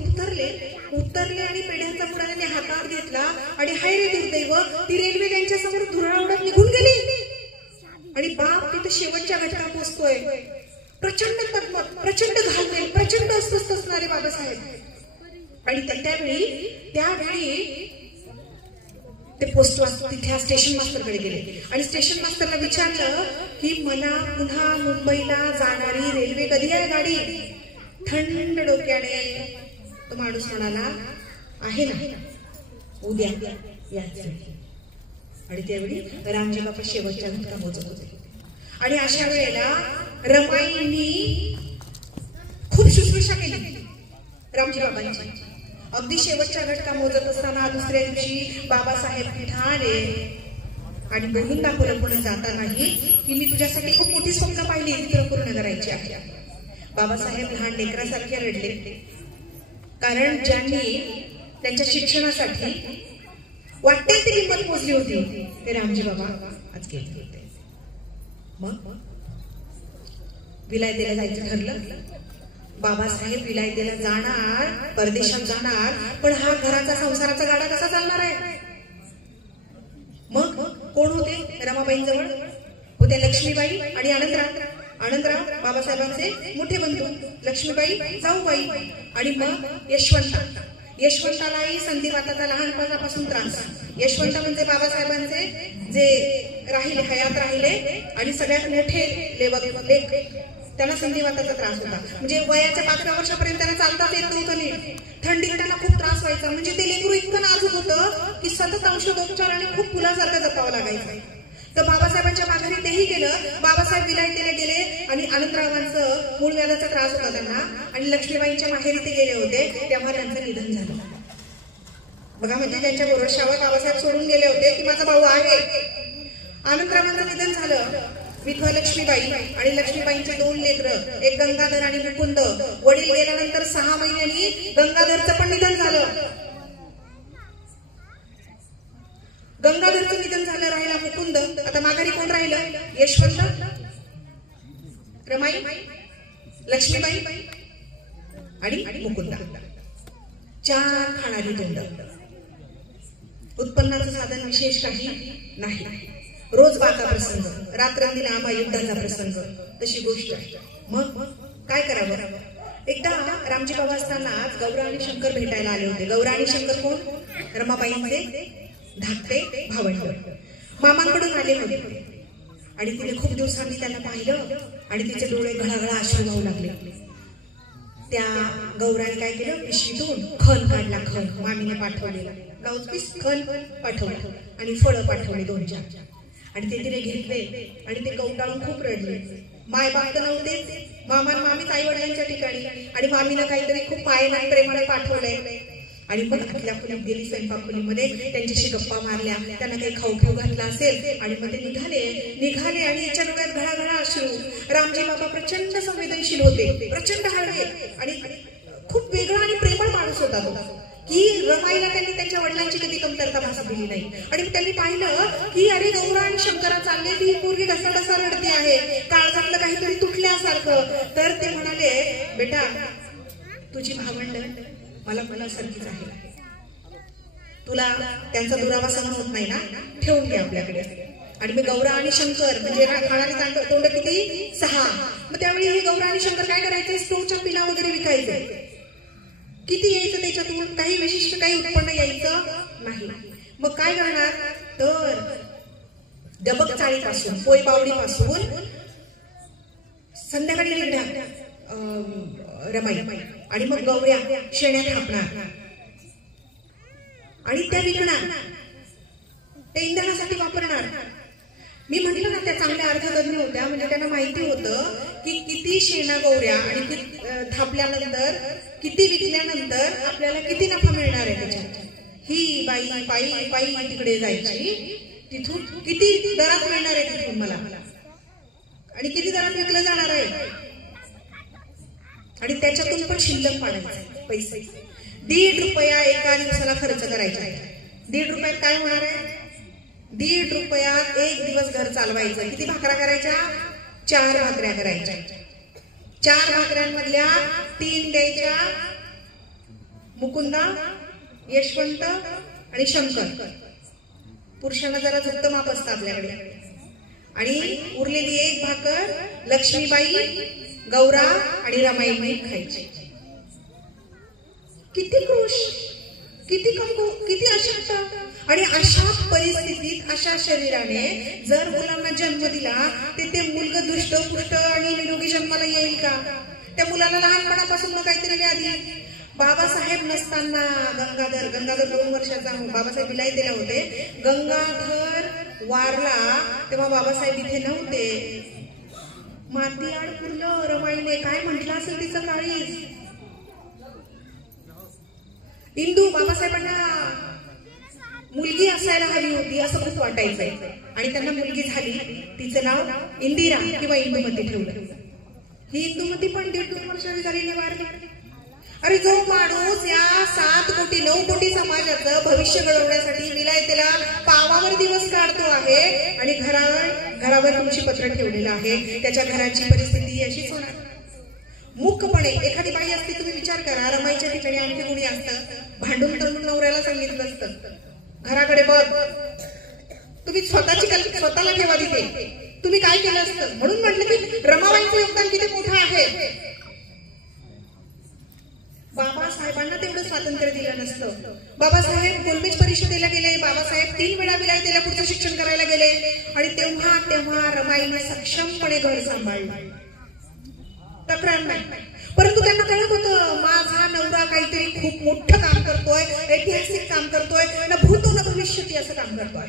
उतरले आणि पेढ्यांचा पुडा त्यांनी हातात घेतला आणि हाय रे दुर्दैव, ती रेल्वे त्यांच्या समोर धुरावडत निघून गेली. आणि बाप तिथे शेवटच्या घटका पोचतोय. प्रचंड तकमक, प्रचंड घालमेल, प्रचंड अस्वस्थ असणारे बाबासाहेब. आणि त्यावेळी ते पोस्ट तिथे स्टेशन मास्टरकडे गेले आणि स्टेशन मास्टरला विचारलं की मला पुन्हा मुंबईला जाणारी रेल्वे कधी आहे गाडी? थंड डोक्याने तो माणूस म्हणाला आहे ना, उद्या याच. आणि त्यावेळी रामजी बाबा शेवटच्या घटका मोजत होते. आणि अशा वेळेला रमाईंनी खूप शुश्रूषा केली रामजी बाबांची. अगदी शेवटच्या घटका मोजत असताना दुसऱ्या दिवशी बाबासाहेब तिथं आले आणि बोलून दाखवलं पुढे जातानाही की मी तुझ्यासाठी खूप मोठी स्वप्न पाहिली, ती पूर्ण करायची आहे. बाबासाहेब लहान लेकरासारखे रडले, कारण ज्यांनी त्यांच्या शिक्षणासाठी वाटेल ती किंमत मोजली होती ते रामजी बाबा आज गेले होते. मग विलायतेला जायचं ठरलं. बाबासाहेब विलायतेला जाणार, परदेशात जाणार, पण हा घराचा संसाराचा गाडा कसा चालणार आहे? मग कोण होते रमाबाईंजवळ? होत्या लक्ष्मीबाई आणि आनंदराव. आनंदराव बाबासाहेबांचे मोठे बंधू, लक्ष्मीबाई जाऊबाई, आणि मग यशवंत. यशवंतालाही संधिवाताचा लहानपणापासून त्रास. यशवंत म्हणजे बाबासाहेबांचे जे राहिले, हयात राहिले आणि सगळ्यात मोठे लेख, त्यांना संधिवाताचा त्रास होता. म्हणजे वयाच्या 5व्या वर्षापर्यंत त्यांना चालताच येत नव्हतं नीट. थंडीत त्यांना खूप त्रास व्हायचा. म्हणजे ते लेकरू इतकं नाजूक होतं की सतत औषधोपचाराने खूप फुलासारखं जपावं लागायचं. तर बाबासाहेबांच्या माघारी तेही गेलं. बाबासाहेब विलायतेला गेले आणि आनंदरावांचं मूळ व्याधाचा त्रास होता त्यांना, आणि लक्ष्मीबाईंच्या माहेरी ते गेले होते, तेव्हा त्यांचं निधन झालं. बघा, म्हणजे त्यांच्या भरोशावर बाबासाहेब सोडून गेले होते की माझा भाऊ आहे. आनंदरावांचं निधन झालं. विधवा लक्ष्मीबाई आणि लक्ष्मीबाईंचे 2 लेकरं, एक गंगाधर आणि मुकुंद. वडील गेल्यानंतर 6 महिन्यांनी गंगाधरचं पण निधन झालं. गंगाधरचं निधन झालं, राहिला मुकुंद. आता माघारी कोण राहिलं? यशवंत, रमाई, लक्ष्मीबाई आणि मुकुंदा. 4 खाणारी तोंड. उत्पन्नाचं साधन विशेष काही नाही. रोज बाका प्रसंग, रात्रंदिन आम्हा युद्धाचा प्रसंग, तशी गोष्ट आहे. मग काय करावं? एकदा रामजी बाबा असताना गौरा आणि शंकर भेटायला आले होते. गौरा आणि शंकर कोण? रमाबाईंचे धाकटे भावंड. मामांकडून आले होते आणि तिने खूप दिवसांनी त्यांना पाहिलं आणि तिचे डोळे घळाघळा अश्रू वाहू लागले. त्या गौराने काय केलं? पिशवीतून खण काढला. खण मामीने पाठवलेला ब्लाऊज पीस, खण पाठवला आणि फळं पाठवली 2-4, आणि ते तिने घेतले आणि ते कवटाळून खूप रडले. माय बाप तर नव्हते, मामा मामीच आई वडिलांच्या ठिकाणी, आणि मामीनं काहीतरी खूप मायेने प्रेमाने पाठवलंय. आणि मग आतल्या खोलीत गेली, स्वयंपाक खोलीमध्ये त्यांच्याशी गप्पा मारल्या, त्यांना काही खाऊ खाऊ घातला असेल, आणि मग ते निघाले आणि याच्या डोळ्यात घळाघळा अश्रू. रामजी बाबा प्रचंड संवेदनशील होते, प्रचंड हळवे, आणि खूप वेगळा आणि प्रेमळ माणूस होता तो, की रमाईला त्यांनी त्यांच्या वडिलांची कधी कमतरता भासू दिली नाही. आणि त्यांनी पाहिलं की अरे गौरा आणि शंकरा चालले, ती पूर्वी ढसाढसा रडते आहे, काळजातलं काहीतरी तुटल्यासारखं. तर ते म्हणाले, बेटा तुझी भावंड मला मनासारखीच आहे, तुला त्यांचा दुरावा सहन होत नाही ना, ठेवून घे आपल्याकडे. आणि मग गौरा आणि शंकर म्हणजे खाणारी तोंड किती? 6. मग त्यावेळी हे गौरा आणि शंकर काय करायचे? स्टोवच्या पिला वगैरे विकायचे. किती यायचं त्याच्यातून? काही विशिष्ट काही उत्पन्न यायचं नाही. मग काय करणार? तर डबक चाळीपासून, पोय बावडीपासून संध्याकाळी निघणार रमाई, आणि मग गौऱ्या शेण्यात थापणार आणि त्या विकणार, त्या इंधनासाठी वापरणार. मी म्हटलं ना, त्या चांगल्या अर्थतज्ञ होत्या, म्हणजे त्यांना माहिती होतं की किती शेणा गौऱ्या आणि थापल्यानंतर, किती विकल्यानंतर आपल्याला किती नफा मिळणार आहे त्याच्यात. ही बाई पायी पायी तिकडे जायची, तिथून किती दरात मिळणार आहे तिथून मला, आणि किती दरात विकलं जाणार आहे, आणि त्याच्यातून पण शिल्लक पाडायचे पैसे. 1.5 रुपया एका दिवसाला खर्च करायचा आहे. 1.5 रुपयात काय होणार आहे? 1.5 रुपयात 1 दिवस घर चालवायचं. किती भाकऱ्या करायच्या? 4 भाकऱ्या करायच्या. 4 भाकऱ्यांमधल्या 3 द्यायच्या मुकुंदा, यशवंत आणि शंकर. पुरुषांना जरा झुकत माप असतं आपल्याकडे. आणि उरलेली 1 भाकर लक्ष्मीबाई, गौरा आणि रमाईबाई खायची. किती क्रोश, किती कंगू, किती अशक्त. आणि अशा परिस्थितीत, अशा शरीराने जर मुलांना जन्म दिला, ते मुलगा दृष्ट पुष्ट आणि निरोगी जन्माला येईल का? त्या मुलाला लहानपणापासून काहीतरी व्याधी. बाबासाहेब नसताना गंगाधर 2 वर्षाचा बाबासाहेब विलायतेला होते. गंगाधर वारला तेव्हा बाबासाहेब इथे नव्हते. माती आड पुरलं रमाईने, काय म्हटलं असेल तिचं काळीज. इंदू बाबासाहेबांना मुलगी असायला हवी होती असं खूप वाटायचंय, आणि त्यांना मुलगी झाली. तिचं नाव इंदिरा किंवा इंदुमती ठेवलं. ही इंदुमती पण 1.5-2 वर्षांनी झालेली वारली. अरे जो माणूस या 7 कोटी 9 कोटी समाजाचं भविष्य घडवण्यासाठी विलायतेला पावावर दिवस काढतो आहे, आणि घरावर तुमची पत्र ठेवलेलं आहे, त्याच्या घराची परिस्थिती अशीच होणार. मुख्यपणे एखादी बाई असते, तुम्ही विचार करा, रमाईच्या ठिकाणी आणखी कोणी असतं, भांडून तळून नवऱ्याला सांगितलं असतं घराकडे बघ, तुम्ही स्वतःला ठेवा तिथे, तुम्ही काय केलं असतं. म्हणून म्हटलं की रमाबाईंचं योगदान किती मोठं आहे. बाबासाहेबांना तेवढं स्वातंत्र्य दिलं नसतं. बाबासाहेब गोलमेज परिषदेला गेले, बाबासाहेब 3 वेळा विलायतेला पुढचं शिक्षण करायला गेले, आणि तेव्हा रमाईने सक्षमपणे घर सांभाळलं, तक्रार नाही. परंतु त्यांना कळत होतं माझा नवरा काहीतरी खूप मोठं काम करतोय, ऐतिहासिक काम करतोय, ना भूतो ना भविष्यती असं काम करतोय.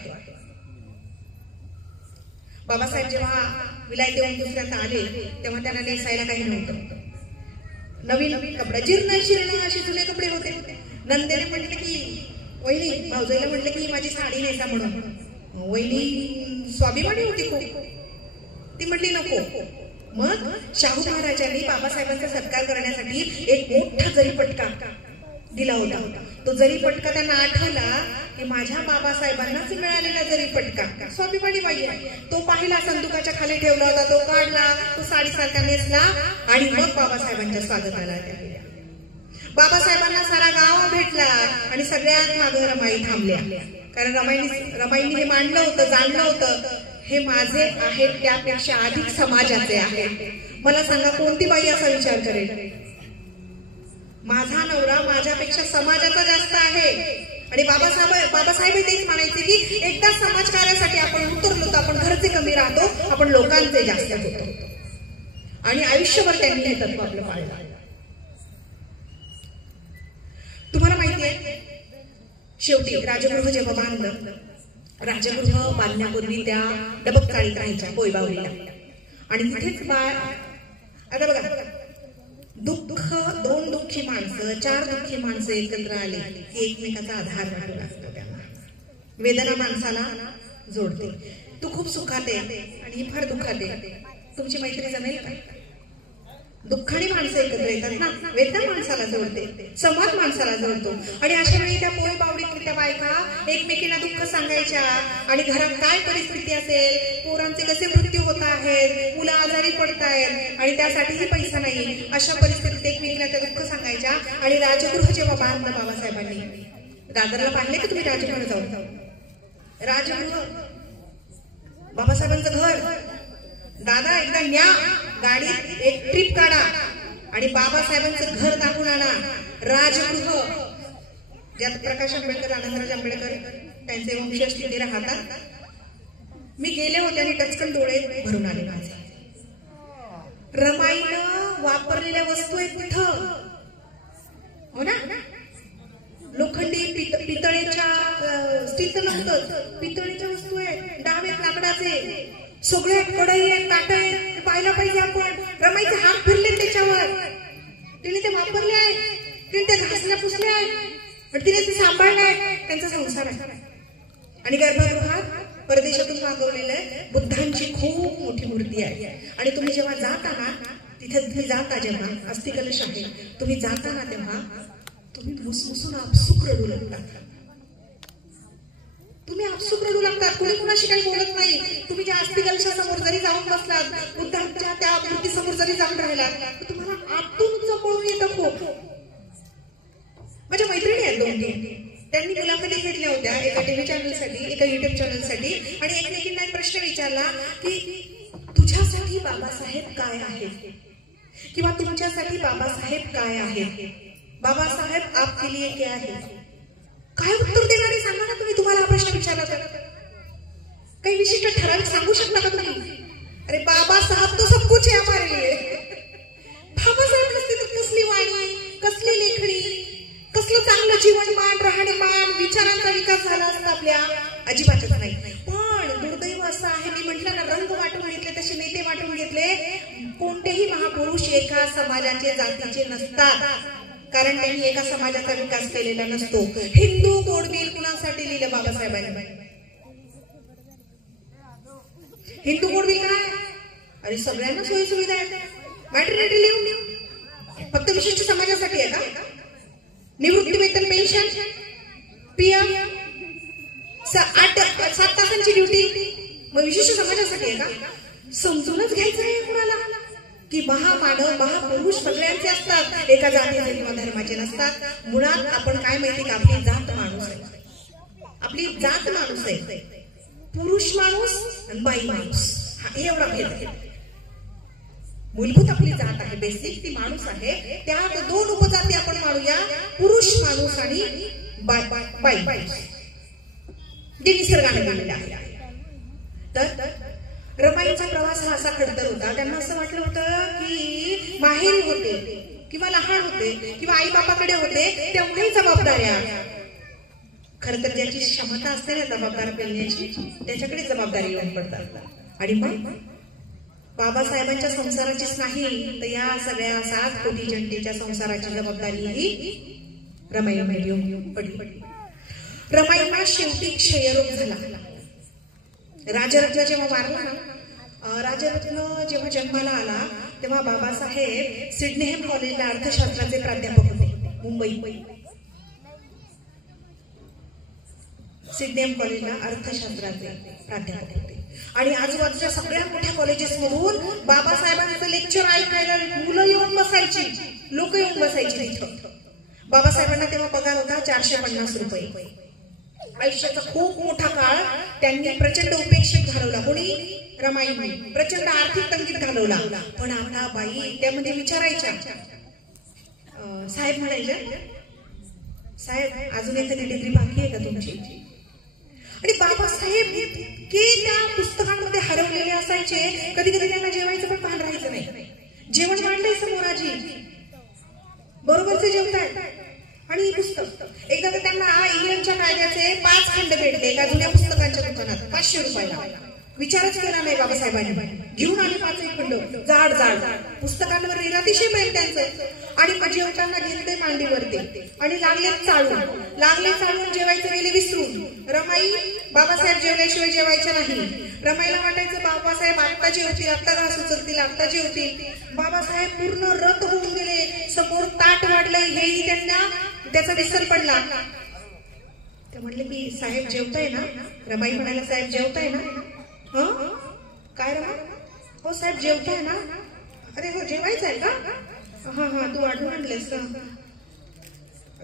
बाबासाहेब जेव्हा विलायतेहून दुसऱ्यांदा आले तेव्हा त्यांना नेसायला काही नव्हतं. नवीन कपडा, जीर्ण शिर्ण असे जुने कपडे होते. नंदेने म्हटलं की वहिनी, भाऊजाईला म्हटलं की माझी साडी नेसा म्हणून. वहिनी स्वाभिमानी होती खूप, ती म्हटली नको. मग शाहू महाराजांनी बाबासाहेबांचा सत्कार करण्यासाठी एक मोठा जरीपटका दिला होता. तो जरीपटका त्यांना आठवला की माझ्या बाबासाहेबांनाच मिळालेला जरीपटका, स्वाभिमानी बाई आहे, तो पाहिला, संदुकाच्या खाली ठेवला होता, तो काढला, तो साडीसारखा नेसला, आणि मग बाबासाहेबांच्या स्वागताला गेला. बाबासाहेबांना सारा गाव भेटला, आणि सगळ्यात मागे रमाई थांबल्या. कारण रमाईने हे मांडलं होतं, जाणलं होतं, हे माझे आहेत त्यापेक्षा अधिक समाजाचे आहे. मला सांगा कोणती बाई असा विचार करेल, माझा नवरा माझ्यापेक्षा समाजाचा जास्त आहे. आणि बाबासाहेब तेच म्हणायचे की एकदा समाजकार्यासाठी आपण उतरलो तर आपण घरचे कमी राहतो, आपण लोकांचे जास्त होतो. आणि आयुष्यभर त्यांनी हे तत्व आपलं पाळलं. तुम्हाला माहिती आहे, शेवटी राजगृह जेव्हा बांधलं, राजगृह बांधण्यापूर्वी त्या डबक चाळीत राहायच्या कोयबावलीला, आणि तिथेच आता बघा, दुःख 2 दुःखी माणसं 4 दुःखी माणसं एकत्र आले की एकमेकाचा आधार वाटू लागतो. त्यांना वेदना माणसाला जोडते. तू खूप सुखात आहे आणि ही फार दुःखात आहे, तुमची मैत्री जमेल का? दुःखाने माणसं एकत्र येतात ना, वेदना माणसाला जोडते, संवाद माणसाला जोडतो. आणि अशा वेळी त्या पोळी बावडीत त्या बायका एकमेकींना दुःख सांगायच्या, आणि घरात काय परिस्थिती असेल, पोरांचे कसे मृत्यू होत आहेत, मुलं आजारी पडतायत आणि त्यासाठीही पैसा नाही, अशा परिस्थितीत एकमेकींना त्या दुःख सांगायच्या. आणि राजगृह जेव्हा बांधलं बाबासाहेबांनी, दादरला पाहिले की तुम्ही राजगृह जाऊन, राजगृह बाबासाहेबांचं घर, दादा एकदा न्या गाडीत एक ट्रिप काढा आणि बाबासाहेबांचं घर दाखवून आणा. राजगृह, ज्यात प्रकाश आंबेडकर, आनंदराज आंबेडकर त्यांचे वंशज तिथे राहतात. मी गेले होते आणि टचकन डोळे भरून आले माझे. रमाईनं वापरलेल्या वस्तू आहेत तिथं, हो ना, लोखंडी पितळेच्या, स्टीलचं नव्हतं, पितळेच्या वस्तू आहेत, डाव आहेत लाकडाचे, सगळे कढई आहेत, ताट आहेत, पाहायला पाहिजे आपण. रमाईचे हात फिरले त्याच्यावर, तिने ते वापरले आहेत, तिने ते घासल्या पुसल्या आहेत, तिने ते सांभाळले आहेत, त्यांचा संसार आहे. आणि गर्भगृहात परदेशातून मागवलेलं आहे बुद्धांची खूप मोठी मूर्ती आहे. आणि तुम्ही जेव्हा जाता ना, तिथे जाता, जेव्हा अस्थि कलश आहे, तुम्ही जाता ना, तेव्हा तुम्ही मुसमुसून आपसूक रडू लागतात. तुम्ही आपसूक रडू लागतात, कोणी कुणाशी काही बोलत नाही. तुम्ही ज्या अस्थि कलशासमोर जरी जाऊन बसलात, बुद्धांच्या त्या मूर्तीसमोर जरी जाऊन राहिलात, तर तुम्हाला आतून जमवून येतं खूप. माझ्या मैत्रिणी आहेत 2-3, त्यांनी मुलाखती घेतल्या होत्या एका टीव्ही चॅनलसाठी, एका युट्यूब चॅनलसाठी, आणि एकमेकींना एक प्रश्न विचारला की तुझ्यासाठी बाबासाहेब काय आहेत, किंवा तुमच्यासाठी बाबासाहेब काय आहेत, बाबासाहेब आपके लिए क्या है. काय उत्तर देणारे सांगा ना तुम्ही. तुम्हाला हा प्रश्न विचारला तर काही विशिष्ट ठराविक सांगू शकता का तुम्ही? अरे बाबासाहेब तो सब कुछ है हमारे लिए. बाबासाहेब नसते तर कसली वाणी, कसली लेखणी, कसलं चांगलं जीवनमान, राहणीमान, विचारांचा विकास झाला असता आपल्या? अजिबातच नाही. पण दुर्दैव असं आहे, मी म्हटलं ना, रंग वाटून घेतले, तसे नेते वाटून घेतले. पुरुष एका समाजाचे जातीचे नसतात, कारण त्यांनी एका समाजाचा विकास केलेला नसतो. हिंदू कोड बिल कुणासाठी लिहिलं बाबासाहेबांनी? हिंदू कोड बिल काय? अरे सगळ्यांना सोयी सुविधा आहेत. मॅटर्निटी लिव्ह फक्त विशिष्ट समाजासाठी आहे का? निवृत्ती वेतन, पेन्शन, पीएफ, 7 तासांची ड्युटी मग विशिष्ट समाजासाठी आहे का? समजूनच घ्यायचं आहे कुणाला की महामानव महापुरुष सगळ्यांचे असतात, एका जातीचे किंवा धर्माचे नसतात. मुळात आपण काय माहिती का, आपली जात माणूस आहे. आपली जात माणूस आहे. पुरुष माणूस आणि बाई माणूस हा एवढा भेद आहे. मूलभूत आपली जात आहे, बेसिक ती माणूस आहे. त्यात 2 उपजाती आपण मानूया, पुरुष माणूस आणि बाई माणूस, जे निसर्गाने दिलेले आहे. तर रमाईचा प्रवास हा असा खडतर होता. त्यांना असं वाटलं होतं की माहेरी होते किंवा लहान होते किंवा आई बापाकडे होते तेवढ्याही जबाबदाऱ्या. खरं तर ज्याची क्षमता असते ना जबाबदार पेलण्याची, त्याच्याकडे जबाबदारी येऊन पडतात. आणि मग बाबासाहेबांच्या संसाराचीच नाही तर या सगळ्या 7 कोटी जनतेच्या संसाराची जबाबदारी ही रमाईला येऊन पडली. रमाईला शेवटी क्षयरोग झाला. राजरत्न जेव्हा वारला ना, राजरत्न जेव्हा जन्माला आला तेव्हा बाबासाहेब सिडनेहम कॉलेजला अर्थशास्त्राचे प्राध्यापक होते. मुंबई सिडनेहम कॉलेजला अर्थशास्त्राचे प्राध्यापक होते. आणि आजूबाजूच्या सगळ्या मोठ्या कॉलेजेस मधून बाबासाहेबांचं लेक्चर ऐकायला मुलं येऊन बसायची, लोक येऊन बसायची तिथं. बाबासाहेबांना तेव्हा पगार होता 450 रुपये. आयुष्याचा खूप मोठा काळ त्यांनी प्रचंड उपेक्षित घालवला. कोणी? रमाईने प्रचंड आर्थिक तंगीत घालवला. पण आता बाई त्यामध्ये विचारायच्या, साहेब म्हणायच्या, साहेब अजून एखादी डिग्री बाकी आहे का तुमची? आणि बाबासाहेब इतके त्या पुस्तकांमध्ये हरवलेले असायचे, कधी कधी त्यांना जेवायचं पण भान राहायचं नाही. जेवण वाढलंय समोराजी, बरोबरचे जेवतायत आणि ही पुस्तक. एकदा तर त्यांना इंग्लंडच्या कायद्याचे 5 खंड भेटले एका जुन्या पुस्तकांच्या दुकानात 500 रुपयाला. विचारच केला नाही बाबासाहेबांनी, घेऊन आले 5 खंड जाड जाड पुस्तकांवर अतिशय प्रेम त्यांचं. आणि मग जेवताना घेतले मांडीवरती आणि लागले चालून जेवायचं गेले विसरून. रमाई बाबासाहेब जेवल्याशिवाय जेवायचे नाही. रमाईला वाटायचं बाबासाहेब आत्ता जेवतील, आत्ता घास उचलतील, आत्ता जेवतील. बाबासाहेब पूर्ण रत होऊन गेले. समोर ताट वाढलंय हेही त्यांना त्याचा विसर पडला. ते म्हणले की साहेब जेवताय ना? रमाई म्हणायला, साहेब जेवताय ना? हं काय रमा? हो साहेब जेवताय ना? अरे हो जेवायचं आहे का? हा हा तू आढळून आणलेस का?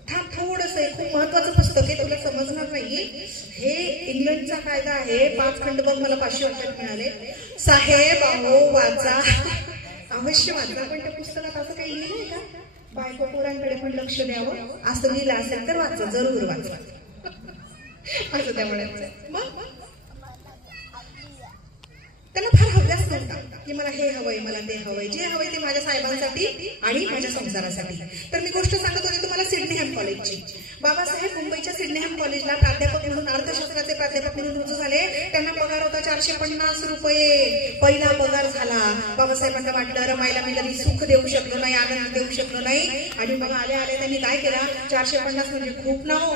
थांब थोडस, खूप महत्वाचं पुस्तक आहे, तुला समजणार नाही. हे इंग्लंडचा कायदा आहे, 5 खंड बघ मला 500 रुपयात मिळाले. साहेब अहो वाचा, अवश्य वाचा. पण त्या पुस्तकात असं काही लिहिलंय का बायको पोरांकडे पण लक्ष द्यावं? असं लिहिलं असेल तर वाचा, जरूर वाचा असं त्या म्हणायचं. मग त्यांना फार हव्यास नव्हता की मला हे हवंय, मला ते हवंय. जे हवंय ते माझ्या साहेबांसाठी आणि माझ्या संसारासाठी. तर मी गोष्ट सांगत होते तुम्हाला सिडनेहम कॉलेजची. बाबासाहेब मुंबईच्या सिडनेहम कॉलेजला प्राध्यापक म्हणून, अर्थशास्त्राचे प्राध्यापक म्हणून रुजू झाले. त्यांना पगार होता 450 रुपये. पहिला पगार झाला. बाबासाहेबांना वाटलं रमाईला मी कधी सुख देऊ शकलो नाही, आनंद देऊ शकलो नाही. आणि मग आल्या त्यांनी काय केला, 450 म्हणजे खूप ना हो,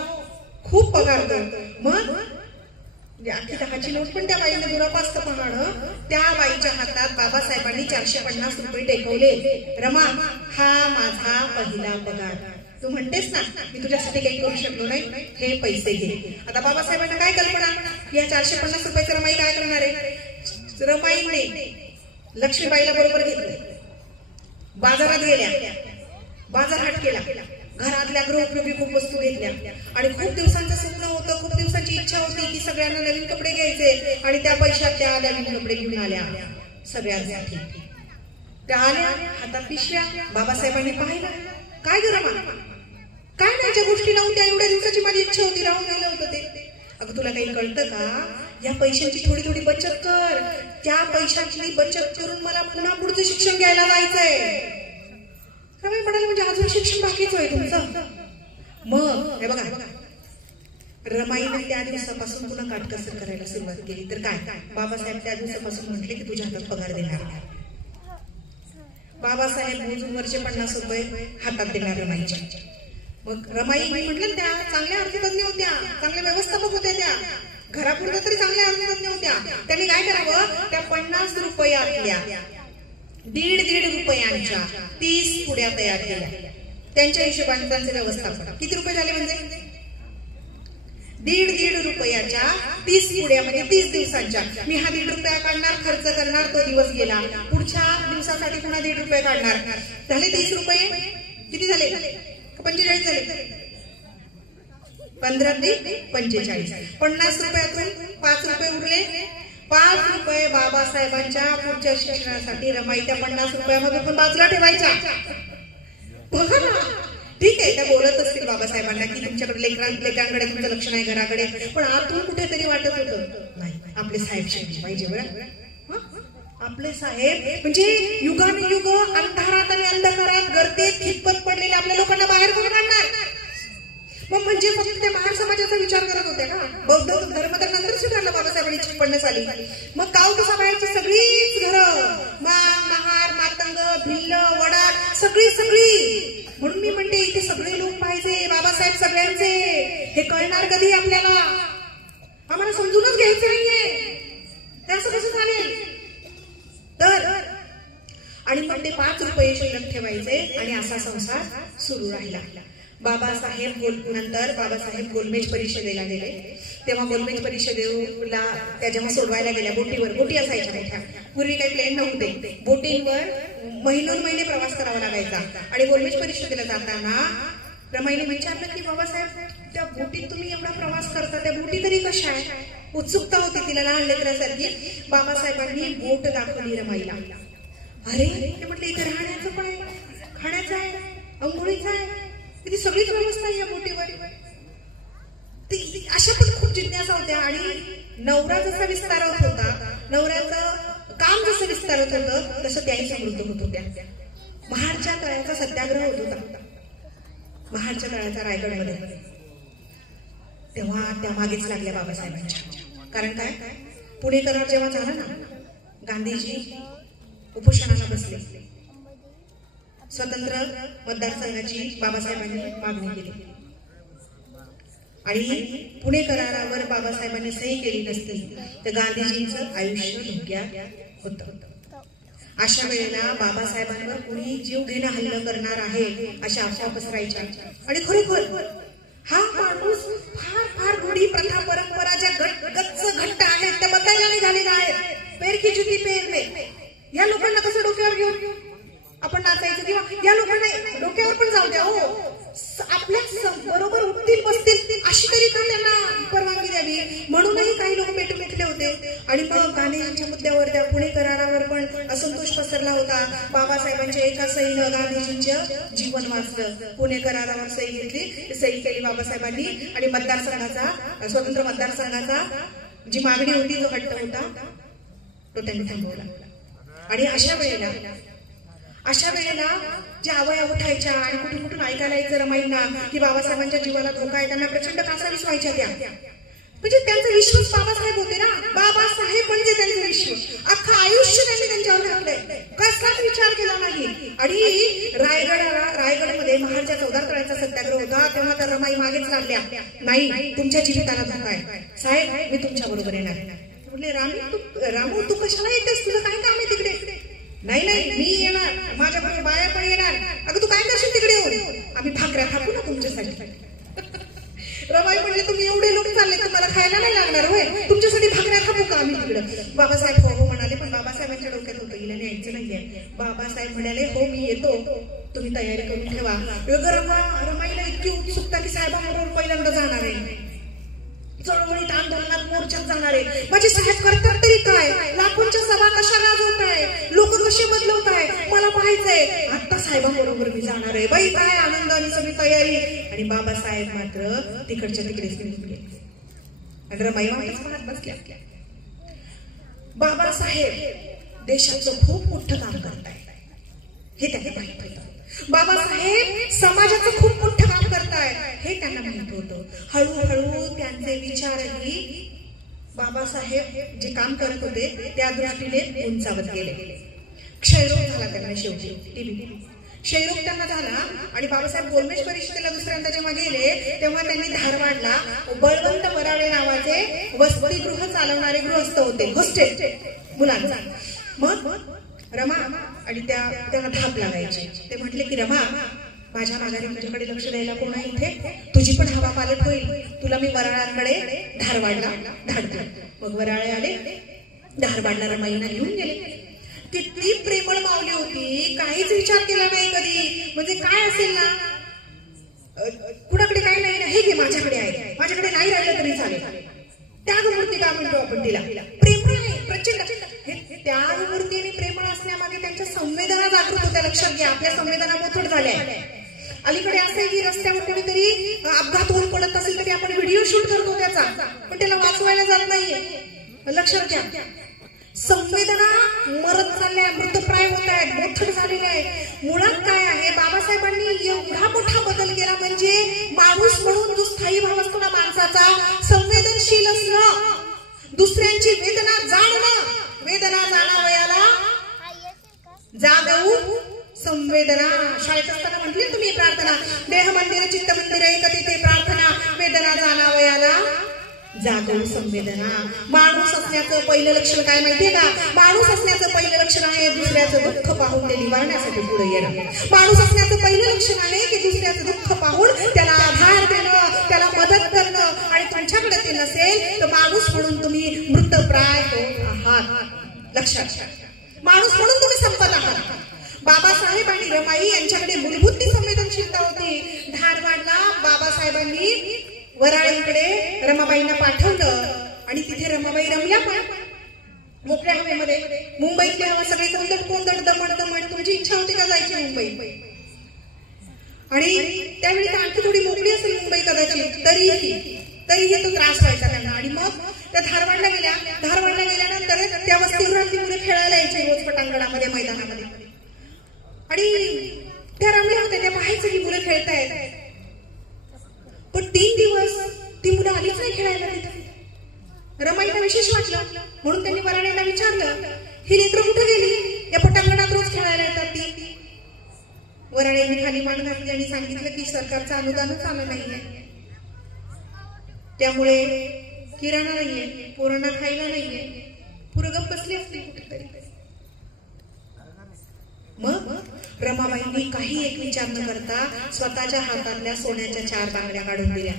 खूप पगार होतो. मग अख्खी 10ची नोट पण त्या बाईने दुरापास्त पाहणं. त्या बाईच्या हातात बाबासाहेबांनी 450 रुपये टेकवले. रमा हा माझा पहिला पगार. तू म्हणतेस ना मी तुझ्यासाठी काही करू शकलो नाही, हे पैसे घे. आता बाबासाहेबांना काय कल्पना, या 450 रुपयाचं रमाई काय करणार आहे? रमाईने लक्ष्मीबाईला बरोबर घेतलं, बाजारात गेल्या, बाजार हाट केला, घरातल्या गृहोपयोगी खूप वस्तू घेतल्या. आणि खूप दिवसांचं स्वप्न होतं, खूप दिवसांची इच्छा होती की सगळ्यांना नवीन कपडे घ्यायचे. आणि त्या पैशात त्या नवीन कपडे घेऊन आल्या सगळ्यांसाठी. त्या आल्या हातात पिशव्या. बाबासाहेबांनी पाहिलं, काय गरमा काय नाही, ज्या गोष्टी नव्हत्या, एवढ्या दिवसाची माझी इच्छा होती, राहून गेलं होतं ते. अगं तुला काही कळतं का, या पैशांची थोडी थोडी बचत कर. त्या पैशाची बचत करून मला पुन्हा पुढचं शिक्षण घ्यायला जायचंय. रमाई म्हणाले, म्हणजे अजून शिक्षण बाकीच आहे तुमचं? मग हे बघा, रमाईने त्या दिवसापासून पुन्हा काटकसर करायला सुरुवात केली. तर काय, बाबासाहेब त्या दिवसापासून म्हटले की तुझ्या हातात पगार देणार. बाबासाहेब मोजून वरचे 50 रुपये हातात देणार रमाईच्या. मग रमाई मी म्हटलं त्या चांगल्या अर्थतज्ञ होत्या, चांगल्या व्यवस्थापक होत्या, त्या घरापुरत्या तरी चांगल्या अर्थतज्ञ होत्या. त्यांनी काय करावं, त्या 50 रुपयातल्या 1.5 रुपयांच्या 30 पुड्या तयार केल्या. त्यांच्या हिशोबाने त्यांचे व्यवस्थापन किती रुपये झाले म्हणजे 1.5 रुपयाच्या 30 पुड्या म्हणजे 30 दिवसांच्या. मी हा 1.5 रुपया काढणार, खर्च करणार, तो दिवस गेला. पुढच्या दिवसासाठी पुन्हा 1.5 रुपये काढणार, झाले 30 रुपये. किती झाले, 45 झाले. 15 ते 45, 50 रुपयातून 5 रुपये उरले. 5 रुपये बाबासाहेबांच्या पुढच्या शिक्षणासाठी रमाई त्या 50 रुपयामध्ये पण बाजूला ठेवायच्या. बघा ना, ठीक आहे त्या बोलत असतील बाबासाहेबांना की तुमच्याकडे लेकरांकडे तुमचं लक्ष नाही, घराकडे, पण आतून कुठेतरी वाटत होतं नाही आपले साहेब शिकले पाहिजे. बरं, आपले साहेब म्हणजे युगानुयुग अंधारात आणि अंधकारात गर्दीत खितपत पडलेल्या आपल्या लोकांना बाहेर करून आणणार. मग म्हणजे फक्त त्या महार समाजाचा विचार करत होते ना. बौद्ध धर्म तर नंतर सुधारला बाबासाहेबांनी 56 साली. मग गाव कसा बाहेरची सगळीच घरं, महार, मातंग, भिल्ल, वडार, सगळी. म्हणून मी म्हणते इथे सगळे लोक पाहिजे, बाबासाहेब सगळ्यांचे. हे कळणार कधी आपल्याला, आम्हाला समजूनच घ्यायचं नाहीये. असं कसं चालेल तर. आणि मग ते 5 रुपये शिल्लक ठेवायचे आणि असा संसार सुरू राहिला. नंतर बाबासाहेब गोलमेज परिषदेला गेले. तेव्हा गोलमेज परिषदेला त्या जेव्हा सोडवायला गेल्या, बोटी असायच्या मोठ्या. पूर्वी काही प्लेन नव्हते, बोटींवर महिने प्रवास करावा लागायचा. आणि गोलमेज परिषदेला जाताना रमाईने विचारलं की बाबासाहेब त्या बोटीत तुम्ही एवढा प्रवास करता, त्या बोटी तरी कशा आहे. उत्सुकता होती तिला लहान लेकरासारखी. बाबासाहेबांनी बोट दाखवली रमाईला. अरे ते म्हटलं इथे राहण्याचं पण आहे, खाण्याचं आहे, अंघोळीचं आहे, ती सगळीच व्यवस्था आहे या बोटीवर. अशा पण खूप जिज्ञासा होत्या. आणि नवरा जसा विस्तारत होता, नवऱ्याचं काम जसं विस्तारत होतं तसं त्याही समृद्ध होत होत्या. महाडच्या तळ्याचा सत्याग्रह होत होता, महाडच्या तळ्याचा रायगडमध्ये. तेव्हा त्या मागेच लागल्या बाबासाहेबांच्या. कारण काय, पुणे करार जेव्हा झाला ना, गांधीजी उपोषणाला बसले. स्वतंत्र मतदारसंघाची बाबासाहेबांनी मागणी केली आणि पुणे करारावर बाबासाहेबांनी सही केली नसती तर गांधीजींचं आयुष्य धोक्यात होतं. अशा वेळेला बाबासाहेबांवर कुणी जीव घेणं हल्ला करणार आहे अशा अफवा पसरायच्या. आणि खरोखर हा माणूस फार रूढी प्रथा परंपरा ज्या गच्च घट्ट आहेत त्या बदलायला निघालेल्या आहेत. पेर की जुती पेरणे, या लोकांना कसं डोक्यावर घेऊन आपण नाचायचं, किंवा या लोकांना डोक्यावर पण जाऊ द्या, हो आपल्या बरोबर उठतील बसतील अशी तरी का त्यांना परवानगी द्यावी. म्हणूनही काही लोक पेटून उठले होते. आणि मग गांधीजींच्या मुद्द्यावर त्या पुणे करारावर पण असंतोष पसरला होता. बाबासाहेबांच्या एका सहीनं गांधीजींचं जीवन वाचलं. पुणे करारावर सही घेतली, सही केली बाबासाहेबांनी. आणि मतदारसंघाचा, स्वतंत्र मतदारसंघाचा जी मागणी होती, जो हट्ट होता, तो त्यांनी थांबवला. आणि अशा वेळेला ज्या आवया उठायच्या आणि कुठून ऐकायला यायचं रमाईंना की बाबासाहेबांच्या जीवाला धोका आहे, त्यांना प्रचंड कासावीस व्हायच्या त्या. म्हणजे त्यांचा विश्वास बाबासाहेब होते ना, बाबासाहेब म्हणजे त्यांचं विश्व. अख्खं आयुष्य त्यांनी त्यांच्यावर घातलंय, कसलाच विचार केला नाही. आणि रायगडमध्ये महाडच्या 14 तळ्याचा सत्याग्रह होता. तेव्हा तर रमाई मागेच लागल्या, नाही तुमच्या जीविताला धोका आहे साहेब, मी तुमच्या बरोबर येणार. म्हटले रामू तू कशाला येतेस, तुझं काय काम आहे तिकडे. नाही मी येणार, माझ्याबरोबर बाया पण येणार. अगं तू काय करशील तिकडे येऊन, आम्ही भाकऱ्या थापू ना तुमच्यासाठी. रमाई म्हणले तुम्ही एवढे लोक चालले, तुम्हाला खायला नाही लागणार होय, तुमच्यासाठी भाकऱ्या थापू का आम्ही तिकडं. बाबासाहेब हो म्हणाले. पण बाबासाहेबांच्या डोक्यात होतं हिला न्यायचं नाहीये. बाबासाहेब म्हणाले हो मी येतो, तुम्ही तयारी करून ठेवा. रमाईला इतकी उत्सुकता की साहेबांबरोबर पहिल्यांदा जाणार आहे, चळवळीत आंदोलनात मोर्चात जाणार आहे. माझे साहेब करतात तरी काय, लाखोंच्या सभा कशा गाजवत आहे, लोक कसे बदलवत आहे, मला पाहायचंय. आता साहेबांबरोबर मी जाणार आहे. बाई काय आनंद आणि सगळी तयारी. आणि बाबासाहेब मात्र तिकडच्या तिकडेच निघून गेले. आणि रमाई पाहत बसल्या. बाबासाहेब देशाचं खूप मोठं काम करताय हे त्याने माहित होतं. बाबासाहेब समाजाचं खूप मोठं काम करताय हे त्यांना माहित होतं. हळूहळू त्यांचे विचारही बाबासाहेब जे काम करत होते त्या दृष्टीने उंचावत गेले. क्षयरोग झाला त्यांना शेवटी, टीबी क्षयरोग त्यांना झाला. आणि बाबासाहेब गोलमेज परिषदेला दुसऱ्यांदा जेव्हा गेले तेव्हा त्यांनी धारवाडला बळवंत बराडे नावाचे वसतिगृह चालवणारे गृहस्थ होते, हॉस्टेल मुलांचा. मग रमा आणि त्यांना धाप लागायची. ते म्हटले की रमा, माझ्या माघारी माझ्याकडे लक्ष द्यायला कोण आहे इथे, तुझी पण हवा पालट होईल, तुला मी वराळांकडे धारवाडला धाडतो. मग वराळे आले, धारवाडला रमाईना घेऊन गेले. किती प्रेमळ मावली होती, काहीच विचार केला नाही कधी. म्हणजे काय असेल ना, कुणाकडे काही नाही ना, हे घे माझ्याकडे आहे, माझ्याकडे नाही राहिलं तरी चालेल. त्यागमूर्ती का म्हणतो आपण तिला, प्रेमळ आहे प्रचंड. त्यागमूर्ती आणि प्रेमळ असण्यामागे त्यांच्या संवेदना जागृत होत्या. लक्षात घ्या, आपल्या संवेदना मोठड झाल्या. अलीकडे असं आहे की रस्त्यावर कोणीतरी अपघात होऊन पडत असेल तरी आपण व्हिडिओ शूट करतो त्याचा, पण त्याला वाचवायला जात नाहीये. लक्षात घ्या, संवेदना मरत चालल्या, मृतप्राय होत आहेत, मोठड झालेल्या आहे. मुळात काय आहे, बाबासाहेबांनी एवढा मोठा बदल केला, म्हणजे माणूस म्हणून जो स्थायी भाव असतो ना माणसाचा, संवेदनशील असणं, दुसऱ्यांची वेदना जाणणं, वेदना जाणावयाला जागवू संवेदना. शाळेत असताना म्हटली तुम्ही प्रार्थना, देह मंदिर चित्त मंदिर एक तिथे प्रार्थना, वेदना जाणावयाला जागवू संवेदना. माणूस असण्याचं पहिलं लक्षण काय माहितीये का, माणूस असण्याचं पहिलं लक्षण आहे दुसऱ्याचं दुःख पाहून ते निवारण्यासाठी पुढे येणं. माणूस असण्याचं पहिलं लक्षण आहे की दुसऱ्याचं दुःख पाहून त्याला आधार देणं, त्याला मदत करणं. आणि तुमच्याकडे ते नसेल तर माणूस म्हणून तुम्ही मृतप्राय आहात. लक्षात घ्या, माणूस म्हणून तुम्ही संपत आहात. बाबासाहेब आणि रमाई यांच्याकडे मूलभूत ती संवेदनशीलता होती. धारवाडला बाबासाहेबांनी वराळीकडे रमाबाईंना पाठवलं आणि तिथे रमाबाई रमल्या पण मोकळ्या हवेमध्ये. मुंबईतली हवा सगळी कोंदट कोंदट दमट दमट. तुमची इच्छा होती का जायची मुंबई? आणि त्यावेळी आणखी थोडी मोकळी असेल मुंबई कदाचित, तरीही तो त्रास व्हायचा त्यांना. आणि मग त्या धारवाडला गेल्या. धारवाडला गेल्यानंतर त्या वसतिगृहातली मुलं खेळायला यायची रोज पटांगणामध्ये, मैदानामध्ये. आणि त्या रमल्या होत्या, त्या पाहायचं की मुलं खेळतायत. पण 3 दिवस ती मुलं आलीच नाही खेळायला तिथं. रमाईला विशेष वाटलं म्हणून त्यांनी वराड्याला विचारलं, ही लेकरं कुठे गेली, या पटांगणात रोज खेळायला येतात ती. वराड्यांनी खाली मान घातली आणि सांगितलं की सरकारचं अनुदानच आलं नाहीये, त्यामुळे किराणा नाहीये, पोरांना खायला नाहीये, पुरं गप्प बसली असते कुठेतरी. मग रमाबाईंनी काही एक विचार न करता स्वतःच्या हातातल्या सोन्याच्या 4 बांगड्या काढून दिल्या.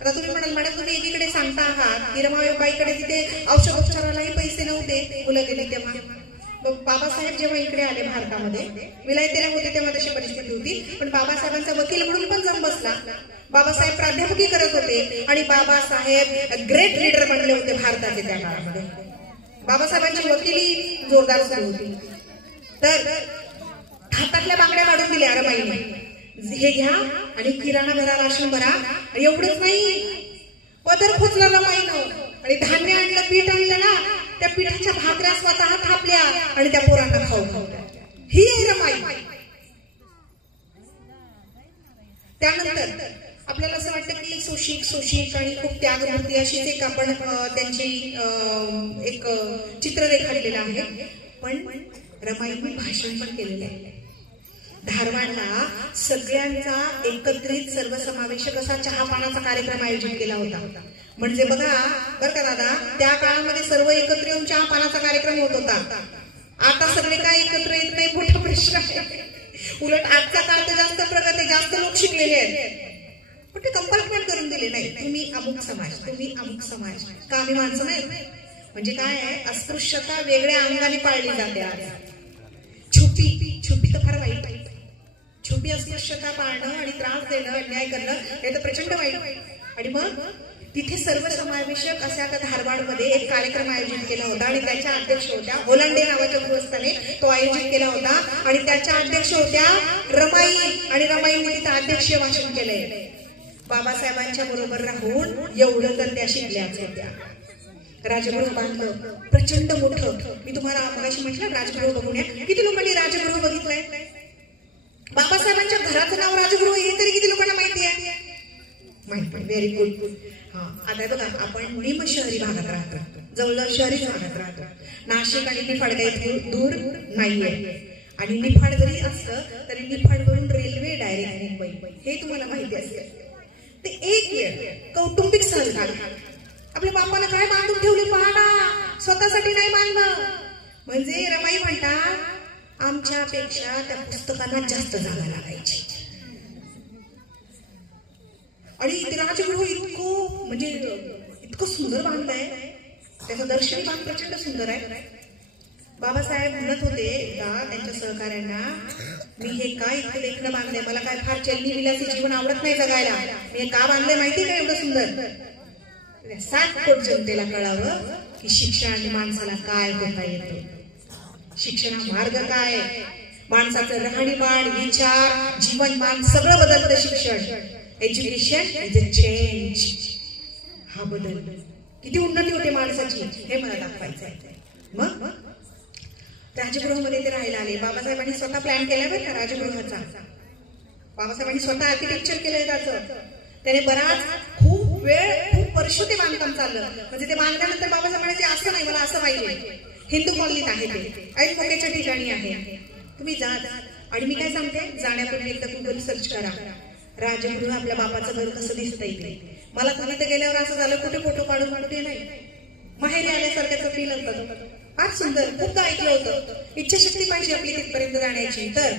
आता तुम्ही म्हणाल मॅडम तुम्ही एकीकडे सांगता आहात की रमाबाईकडे तिथे औषधोपचारालाही पैसे नव्हते, मुलं गेली तेव्हा. बाबासाहेब जेव्हा इकडे आले भारतामध्ये, विलायतेला होते तेव्हा तशी परिस्थिती होती. पण बाबासाहेबांचा वकील म्हणून पण जम बसला. बाबासाहेब प्राध्यापकी करत होते आणि बाबासाहेब ग्रेट लीडर बनले होते भारताचे त्या काळामध्ये. बाबासाहेबांची वकिली जोरदार सुरू होती. तर हातातल्या बांगड्या काढून दिल्या रमाईने, हे घ्या आणि किराणा भरा, राशन भरा. एवढंच नाही, पदर खोचला रमाईनं आणि धान्य आणलं, पीठ आणलं ना, त्या पिठाच्या भाकऱ्या स्वतः थापल्या आणि त्या पोरांना खाऊ घालल्या. ही आहे रमाई. त्यानंतर आपल्याला असं वाटतं की सोशिक आणि खूप त्यागमूर्ती अशीच एक आपण त्यांची एक चित्र रेखाटलेलं आहे. पण रमाईंनी भाषण पण केलेलं आहे. धारवाडला सगळ्यांचा एकत्रित सर्वसमावेशक असा चहापानाचा कार्यक्रम आयोजित केला होता. म्हणजे बघा बरं का दादा, त्या काळामध्ये सर्व एकत्र येऊन चहापानाचा कार्यक्रम होत होता. आता सगळे काय एकत्र येत नाही, मोठा प्रश्न आहे. उलट आजचा काळ तर जास्त प्रगत आहे, जास्त लोक शिकलेले आहेत. पण ते कंपार्टमेंट करून दिले नाही, तुम्ही अमुक समाज, तुम्ही अमुक समाज. का आम्ही माणसं नाही? म्हणजे काय आहे, अस्पृश्यता वेगळ्या अंगाने पाळली जाते आज. छुपी तर फार वाईट आहे. छुपी अस्पृश्यता पाळणं आणि त्रास देणं, अन्याय करणं हे तर प्रचंड वाईट. आणि मग तिथे सर्वसमावेशक अशा त्या धारवाडमध्ये एक कार्यक्रम आयोजित केला होता आणि त्याच्या अध्यक्ष होत्या होलांडे नावाच्या गृहस्थाने तो आयोजित केला होता. आणि त्याच्या अध्यक्ष होत्या रमाई. आणि रमाईने तिथं अध्यक्षीय भाषण केलंय. बाबासाहेबांच्या बरोबर राहून एवढं तर त्या शिकल्याच होत्या. राजगृह बांधलं प्रचंड मोठं. मी तुम्हाला मगाशी म्हटलं राजगृह बघूया. किती लोकांनी राजगृह बघितलंय? बाबासाहेबांच्या घराचं नाव राजगृह हे तरी किती लोकांना माहिती आहे? माहिती. Very good. हा, आता बघा आपण निम शहरी भागात राहतो. जवळ शहरी भागात राहतो. नाशिक आणि निफाड काही दूर नाहीये. आणि निफाड जरी असलं तरी निफाडवरून रेल्वे डायरेक्ट मुंबई, हे तुम्हाला माहिती असेल. ते एक वेळ कौटुंबिक सहल. आपल्या बापाला काय बांधून ठेवले पहा, स्वतःसाठी नाही बांधलं. म्हणजे रमाई म्हणतात आमच्यापेक्षा त्या पुस्तकांना जास्त जागा लागायची. आणि ते राजगृह इतकं म्हणजे इतकं सुंदर बांधलंय, त्याचं दर्शनी बांध प्रचंड सुंदर आहे. बाबासाहेब म्हणत होते एकदा त्यांच्या सहकाऱ्यांना, मी हे काय इतकं देखणं बांधलंय, मला काय फार चलनी विलासी जीवन आवडत नाही जगायला, मी हे का बांधलंय माहिती का एवढं सुंदर. 7 कोटी जनतेला कळावं की शिक्षणाने माणसाला काय होता येतो, शिक्षण हा मार्ग काय, माणसाचं राहणीमान, विचार, जीवनमान सगळं बदलतं शिक्षण. Education is a change. हा बदल किती उन्नती होते माणसाची हे मला दाखवायचं आहे. मग राजगृहामध्ये ते राहायला आले. बाबासाहेबांनी स्वतः प्लॅन केलाय बरं का राजगृहाचा. बाबासाहेबांनी स्वतः आर्किटेक्चर केलंय त्याचं. त्याने बराच खूप वेळ खूप वर्ष ते बांधकाम चाललं. म्हणजे ते बांधल्यानंतर बाबासाहेब म्हणायचे असं नाही, मला असं पाहिजे. हिंदू कॉलनीत आहे ते, ऐन मोक्याच्या ठिकाणी आहे, तुम्ही जा. आणि मी काय सांगते, जाण्यापूर्वी एकदा गुगल सर्च करा राजगृह आपल्या बापाचं घर कसं दिसतं इथे. मला तर तिथे गेल्यावर असं झालं कुठे फोटो काढून ते नाही, माहेरी आल्यासारख्याचं फील होतं. फार सुंदर, खूप ऐकलं होतं. इच्छाशक्ती पाहिजे आपली तिथपर्यंत जाण्याची. तर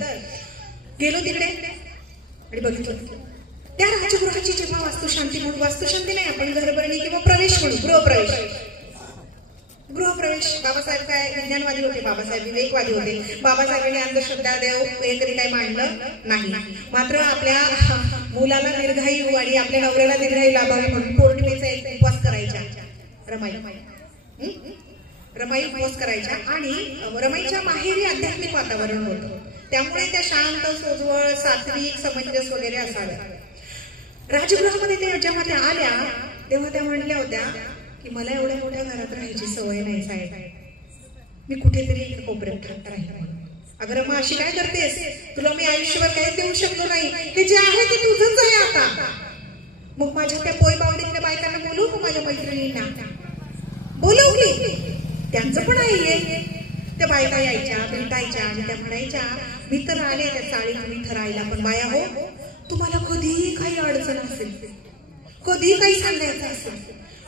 गेलो तिकडे आणि बघितलं त्या राजगृहाची जेव्हा वास्तुशांती म्हणून, वास्तुशांती नाही आपण घरभरणी किंवा प्रवेश म्हणून, गृहप्रवेश. बाबासाहेब काय विज्ञानवादी होते, बाबासाहेब विवेकवादी होते. बाबासाहेबांनी अंधश्रद्धा देव हे तरी काही मांडलं नाही. मात्र आपल्या मुलाला दीर्घायू आणि आपल्या नवऱ्याला दीर्घायू लाभावी म्हणून पौर्णिमेचा एक उपवास करायच्या रमाई उपवास करायच्या. आणि रमाईच्या माहेरी आध्यात्मिक वातावरण होतं, त्यामुळे त्या शांत, सोजवळ, सात्विक, समंजस वगैरे असाव्या. राजगृहामध्ये ते जेव्हा त्या आल्या तेव्हा त्या म्हणल्या होत्या की मला एवढ्या मोठ्या घरात राहायची सवय नाही साहेब, मी कुठेतरी कोपऱ्यात राहील. अगं रमा अशी काय करतेस, तुला मी आयुष्यभर काही देऊ शकलो नाही, हे जे आहे ते तुझंच आहे आता. मग माझ्या त्या पोय बावडीतल्या बायकांना बोलू का, माझ्या मैत्रिणींना बोलवू की, त्यांचं पण आहे. त्या बायका यायच्या, भेटायच्या आणि त्या म्हणायच्या मी तर आले त्या चाळीत तुम्ही ठरायला, पण बाया हो तुम्हाला कधी काही अडचण असेल, कधी काही सांगायचं असेल,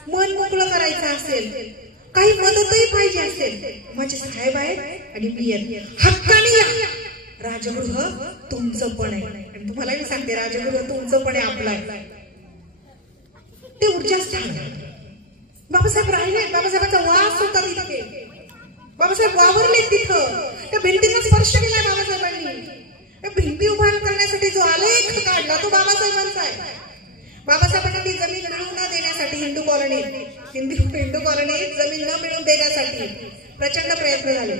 मन मोकळं करायचं असेल, काही मदतही पाहिजे असेल, माझे साहेब आहेत आणि मी आहे, हक्काने या. राजगृह तुमचं पण आहे. आणि तुम्हाला मी सांगते राजगृह तुमचं पण आहे, आपलं आहे. ते ऊर्जास्थान. बाबासाहेब राहिले, बाबासाहेबांचा वास होता तिथे, बाबासाहेब वावरले तिथं. त्या भिंतीचा स्पर्श केलाय बाबासाहेबांनी. त्या भिंती उभा करण्यासाठी जो आलेख काढला तो बाबासाहेबांचा आहे. बाबासाहेबांनी ती जमीन मिळवून न देण्यासाठी हिंदू कॉलनीत जमीन न मिळवून देण्यासाठी प्रचंड प्रयत्न झाले.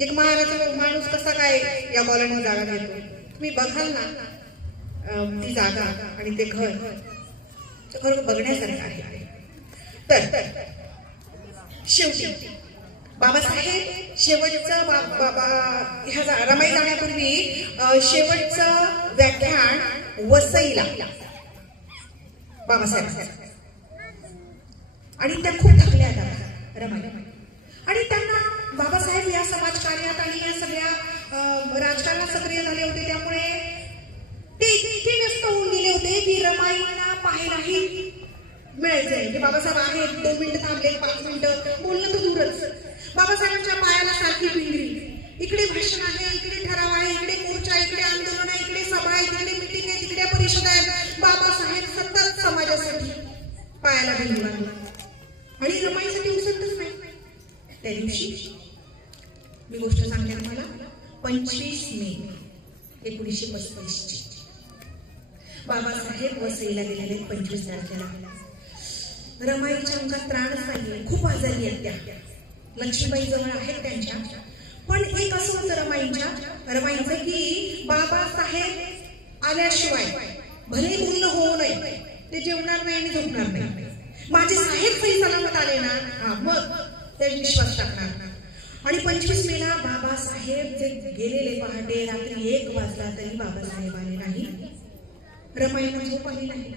एक महाराज माणूस कसा काय या कॉलनीत जागा घेतो, तुम्ही बघाल ना ती जागा आणि ते घर खरं बघण्यासारखं आहे. तर शेवटी बाबासाहेब शेवटचं ह्या रमाई जाण्यापूर्वी शेवटचं व्याख्यान वसईला बाबासाहेब, आणि त्या खूप थकल्या रमाई. आणि त्यांना बाबासाहेब या समाजकार्यात आणि या सगळ्या राजकारणात सक्रिय झाले होते, त्यामुळे ते इतके व्यस्त होऊन गेले होते की रमाईला पाहायलाही मिळायचंय की बाबासाहेब आहेत, 2 मिनिटं थांबले, 5 मिनिटं बोलणं तर दूरच. बाबासाहेबांच्या पायाला सारखी पिंगरी, इकडे भाषण आहे, इकडे ठराव आहे, इकडे मोर्चा, इकडे आंदोलन आहे, इकडे सभा आहे, इकडे मिटिंग आहे, तिकडे परिषद आहे. बाबासाहेब सतत समाजासाठी पायाला पिंगरी आणि रमाईसाठी उसतच नाही. त्या दिवशी मी गोष्ट सांगते तुम्हाला, 25 मे 1935 बाबासाहेब वसईला गेलेले. 25 तारखेला रमाईच्या अंगात त्राणच नाही, खूप आजारी आहेत त्या. लक्ष्मीबाई जवळ आहेत त्यांच्या, पण एक असं होतं रमाईचं की बाबासाहेब आल्याशिवाय भले पूर्ण होऊ नये, ते जेवणार नाही आणि झोपणार नाही. माझे साहेब सही सलामत आले ना, मग ते विश्वास टाकणार. आणि 25 मेला बाबासाहेब जे गेलेले पहाटे रात्री 1 वाजला तरी बाबासाहेब आले नाही. रमाईला झोप आली नाही.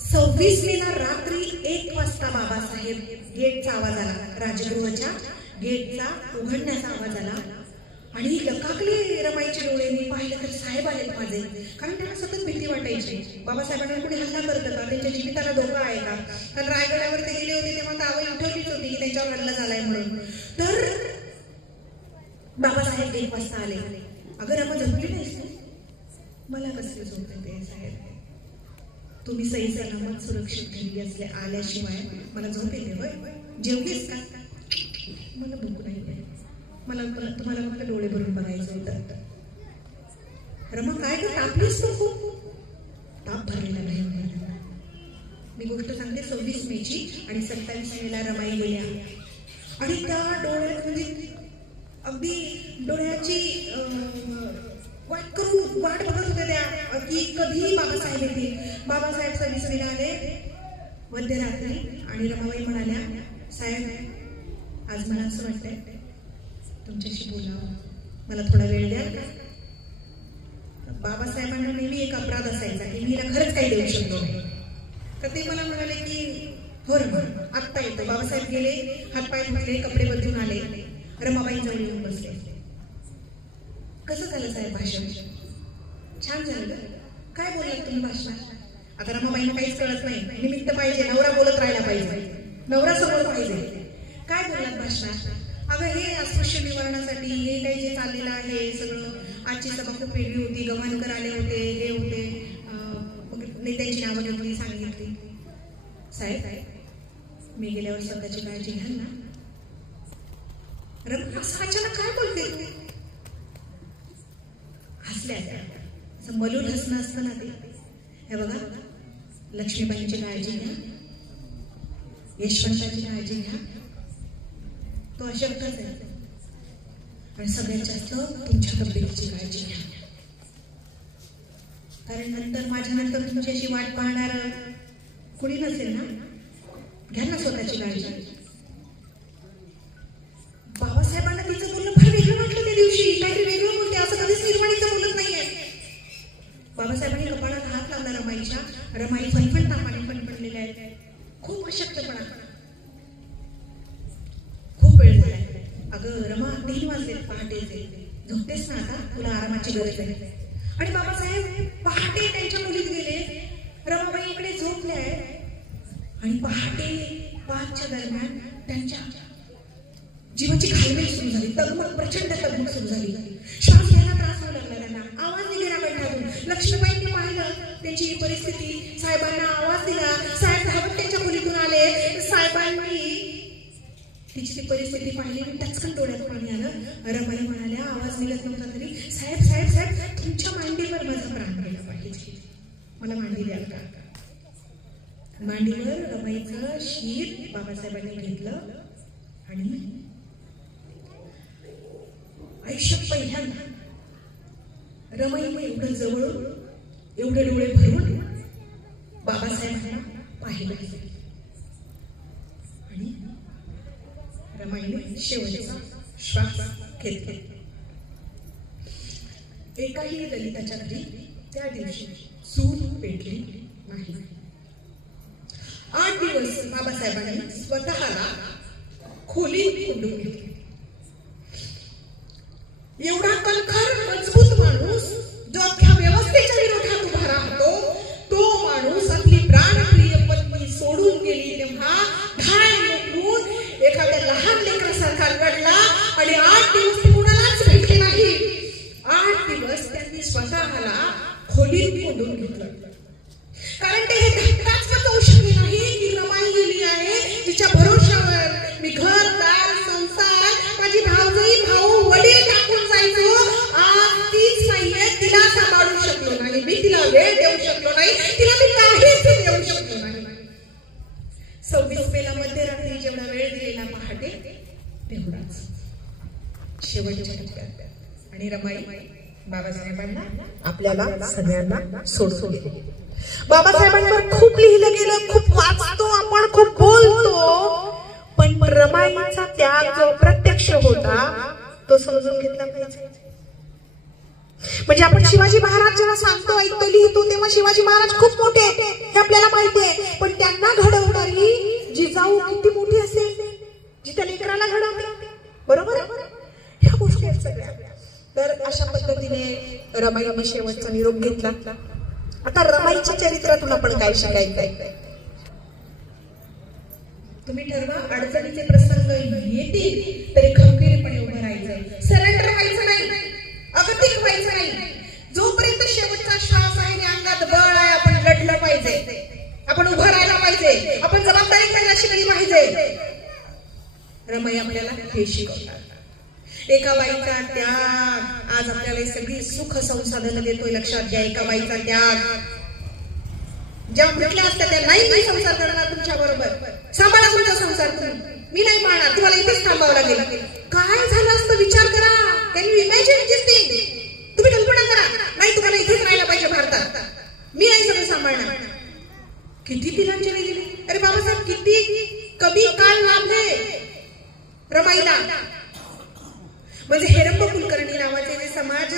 26 मेला रात्री 1 वाजता बाबासाहेब गेटचा आवाज आला, राजगृहाच्या गेटचा उघडण्याचा आवाज आला आणि लकाकले रमाईच्या डोळ्यांनी. पाहिलं तर साहेब आलेत माझे, कारण त्यांना सतत भीती वाटायची. बाबासाहेबांवर कोणी हल्ला करतं का, त्यांच्या जीविताला धोका आहे का. कारण रायगडावर ते गेले होते तेव्हा दावा उठवलीच होती की त्यांच्यावर हल्ला झालाय म्हणून. तर बाबासाहेब 1 वाजता आले. अगं रमा झोपली नाहीस तू? मला कसली झोप येते साहेब, तुम्ही सही सलामत सुरक्षित घरी असले आल्याशिवाय मला झोप येते. होय, जेवलीस का? मला भूक नाही, मला तुम्हाला फक्त डोळे भरून बघायचं होतं. रमा काय ग, तापलीस तू खूप? ताप भरलेला नाही. मी गोष्ट सांगते 26 मेची आणि 27 मेला रमाई गेल्या आणि त्या डोळ्यात म्हणजे अगदी डोळ्याची वाट बघत होत्या त्या की कधी बाबासाहेब येतील. बाबासाहेब 26 मेला आले मध्यरात्री आणि रमाबाई म्हणाल्या, साहेब आज मला असं वाटतंय तुमच्याशी बोलावं, मला थोडा वेळ द्या. बाबासाहेबांना नेहमी एक अपराध असायचा की मी हिला खरंच काही देऊ शकलो नाही. तर ते मला म्हणाले की हो आत्ता येतो. बाबासाहेब गेले, हातपाय धुतले, कपडे बदलून आले, रमाबाई जवळ येऊन बसले. कसं झालं साहेब भाषण? छान झालं. काय बोललात तुम्ही भाषणात? आता रमाबाईंना काहीच कळत नाही, निमित्त पाहिजे, नवरा बोलत राहायला पाहिजे, नवरा समोर पाहिजे. काय बोललात भाषणात? अगं हे अस्पृश्य निवारणासाठी हे काही जे चाललेलं आहे सगळं, आजची सभा खूप वेगळी होती, गव्हाणकर आले होते, हे होते, नेत्यांची नावं घेतली, सांगितली. साहेब मी गेल्यावर स्वतःची काळजी घ्याल ना? अचानक काय बोलते? हसल्या, असं मलून हसणं असतं ना ते. हे बघा, लक्ष्मीबाईंची काळजी घ्या, यशवंताची काळजी घ्या, तो अशक्तच आहे, आणि सगळ्यात जास्त तुमच्या तब्येतीची काळजी घ्या, कारण नंतर माझ्यानंतर तुमच्याशी वाट पाहणार कुणी नसेल ना. घ्या ना स्वतःची काळजी. बाबासाहेबांना तिचं बोलणं फार वेगळं वाटलं त्या दिवशी. काहीतरी वेगळं बोलते, असं कधीच निर्माणीचं बोलत नाहीये. बाबासाहेबांनी कपाळात हात लावला रमाईच्या. रमाई फणफण तापाने फणफणलेल्या आहेत, खूप अशक्तपणा, खूप वेळ झालाय. अगं रमा 3 वाजले पहाटेचे, झोपतेस ना आता, तुला आरामाची गरज आहे. आणि बाबासाहेब पहाटे त्यांच्या मुलीत गेले. रमाबाई इकडे झोपल्या आणि पहाटे 5च्या दरम्यान त्यांच्या जीवाची घालमेल सुरू झाली, तगमग, प्रचंड तगमग सुरू झाली. श्वास घ्यायला त्रास होऊ लागला त्यांना, आवाज निघेना कंठातून. लक्ष्मीबाईंनी पाहिलं त्यांची ही परिस्थिती, साहेबांना आवाज दिला. साहेब धावत त्यांच्या खोलीतून आले. साहेबांनी तिची ती परिस्थिती पाहिली आणि टचकन डोळ्यात पाणी आलं. रमाई म्हणाल्या, आवाज निघत नव्हता तरी, साहेब साहेब साहेब तुमच्या मांडीवर माझा प्राण गेला पाहिजे, मला मांडी द्या का. मांडीवर रमाईचं शीर बाबासाहेबांनी घेतलं आणि आयुष्यात पहिल्यांदा रमाईने एवढं जवळ, एवढे डोळे भरून बाबासाहेबांना पाहिलं आणि रमाईने शेवटचा श्वास घेतला. एकाही दलिताच्या घरी त्या दिवशी चूल पेटली नाही. 8 दिवस बाबासाहेबांनी स्वतःला खोलीत कोंडून घेतले. एवढा कणखर मजबूत माणूस जो अख्ख्या व्यवस्थेच्या विरोधात उभा राहतो, तो माणूस आपली प्राणप्रिय पत्नी सोडून गेली तेव्हा घाय मोकळून एखाद्या लहान लेकरासारखा रडला आणि 8 दिवस कुणालाच भेटले नाही. 8 दिवस त्यांनी स्वतःला खोलीत कोंडून घेतलं. कारण ते हे धक्काच पचवू शकले नाही की रमाई गेली आहे, तिच्या भरोशावर मी घर, दार, संसार, माझी भावजई, भाऊ, वडील टाकून जायचो. आज तीच नाहीये, तिला सांभाळू शकलो नाही मी, तिला वेळ देऊ शकलो नाही, तिला मी काहीच देऊ शकलो नाही. 26 मेला मध्यरात्री जेवढा वेळ दिलेला पहाटे तेवढाच शेवटच्या टप्प्यात. आणि रमाई बाबासाहेबांना आपल्याला सगळ्यांना सोडून गेली. बाबासाहेबांवर खूप लिहिलं गेलं, खूप वाचतो आपण, खूप बोलतो, पण रमाईचा त्याग जो प्रत्यक्ष होता तो समजून घेतला पाहिजे. म्हणजे आपण शिवाजी महाराज जेव्हा सांगतो, ऐकतो, लिहितो, तेव्हा शिवाजी महाराज खूप मोठे आहेत हे आपल्याला माहिती आहे. पण त्यांना घडवणारी जिजाऊ किती मोठी असेल, जी त्या लेकराला घडवते. बरोबर, ह्या गोष्टी आहेत सगळ्या. तर अशा पद्धतीने रमाईने शेवटचा निरोप घेतला. आता रमाईच्या चरित्रातून आपण काय शिकायचंय? तुम्ही ठरवा, अडचणीचे प्रसंग येतील तरी खंबीरपणे उभं राहायचं, सरेंडर व्हायचं नाही, अगतिक व्हायचं नाही. जोपर्यंत शेवटचा श्वास आहे आणि अंगात बळ आहे, आपण लढलं पाहिजे, आपण उभं राहायला पाहिजे, आपण जबाबदारी घ्यायला शिकली पाहिजे. रमाई आपल्याला हे शिकवतात. एका बाईचा त्याग आज आपल्याला सगळी सुख संसाधनं देतोय. लक्षात घ्या, एका बाईचा त्याग. ज्या म्हटल्या असत्या त्या नाही मी संसार करणार तुमच्या बरोबर, सांभाळा तुमचा संसार, मी नाही पाहणार, तुम्हाला इथेच थांबावं लागेल. काय झालं असतं विचार करा. Can you imagine this thing? तुम्ही कल्पना करा. नाही, तुम्हाला इथेच राहायला पाहिजे भारतात, मी नाही सगळं सांभाळणार. किती तिलांजली गेली. अरे बाबासाहेब किती कमी काळ लाभले रमाईला. म्हणजे हेरंब कुलकर्णी नावाचे जे समाज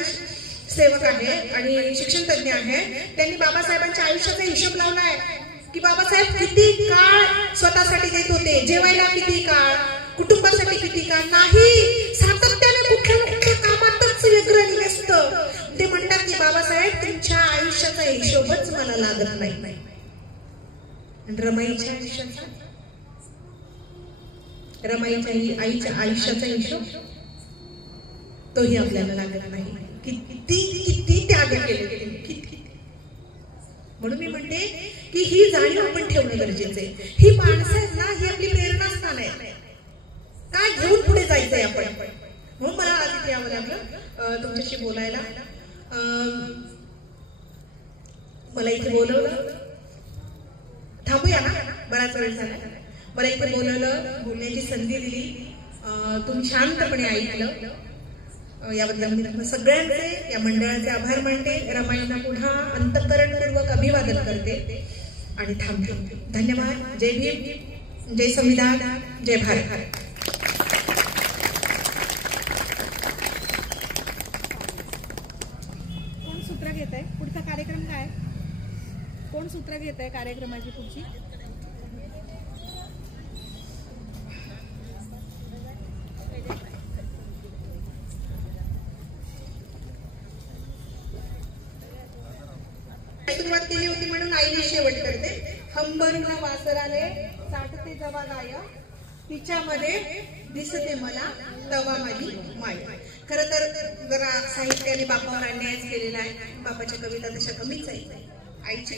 सेवक आहे आणि शिक्षण तज्ञ आहे, त्यांनी बाबासाहेबांच्या आयुष्याचा हिशोब लावलाय की बाबासाहेब किती काळ स्वतःसाठी देत होते, जेवायला किती काळ, कुटुंबासाठी किती काळ. नाही, सातत्याने कुठल्या ना कुठल्या कामातच व्यग्र असतं. ते म्हणतात की बाबासाहेब तुमच्या आयुष्याचा हिशोबच मला लागत नाही. रमाईच्या आयुष्याचा, रमाईच्या आईच्या आयुष्याचा हिशोब तोही आपल्याला लागत नाही. किती किती त्याग केले, किती. म्हणून मी म्हणते की ही जाणीव आपण ठेवणं गरजेचं आहे. ही माणसं आहेत ना, ही आपली प्रेरणास्थान आहे. काय घेऊन पुढे जायचंय आपण. म्हणून मला आज इथे यावं लागलं तुमच्याशी बोलायला. मला इथे बोलवलं, थांबूया ना, बराच वेळ झाला. मला इथे बोलवलं, बोलण्याची संधी दिली, तुम्ही शांतपणे ऐकलं. याबद्दल मी सगळ्यांचे, या मंडळाचे आभार मानते. रमाईंना पुन्हा अंतःकरणपूर्वक अभिवादन करते आणि थांबते. धन्यवाद. जय भीम, जय संविधान, जय भारत. कोण सूत्र घेत आहे? पुढचा कार्यक्रम काय? कोण सूत्र घेत आहे कार्यक्रमाची पुढची? सुरुवात केली होती म्हणून आईने शेवट करते. हंबरून वासराले साठते जवा गाय, तिच्यामध्ये दिसते मला तवा माझी माय. खरं तर जरा साहित्याने बापावर अन्यायच केलेला आहे. बापाच्या कविता तशा कमीच आहेत. आईची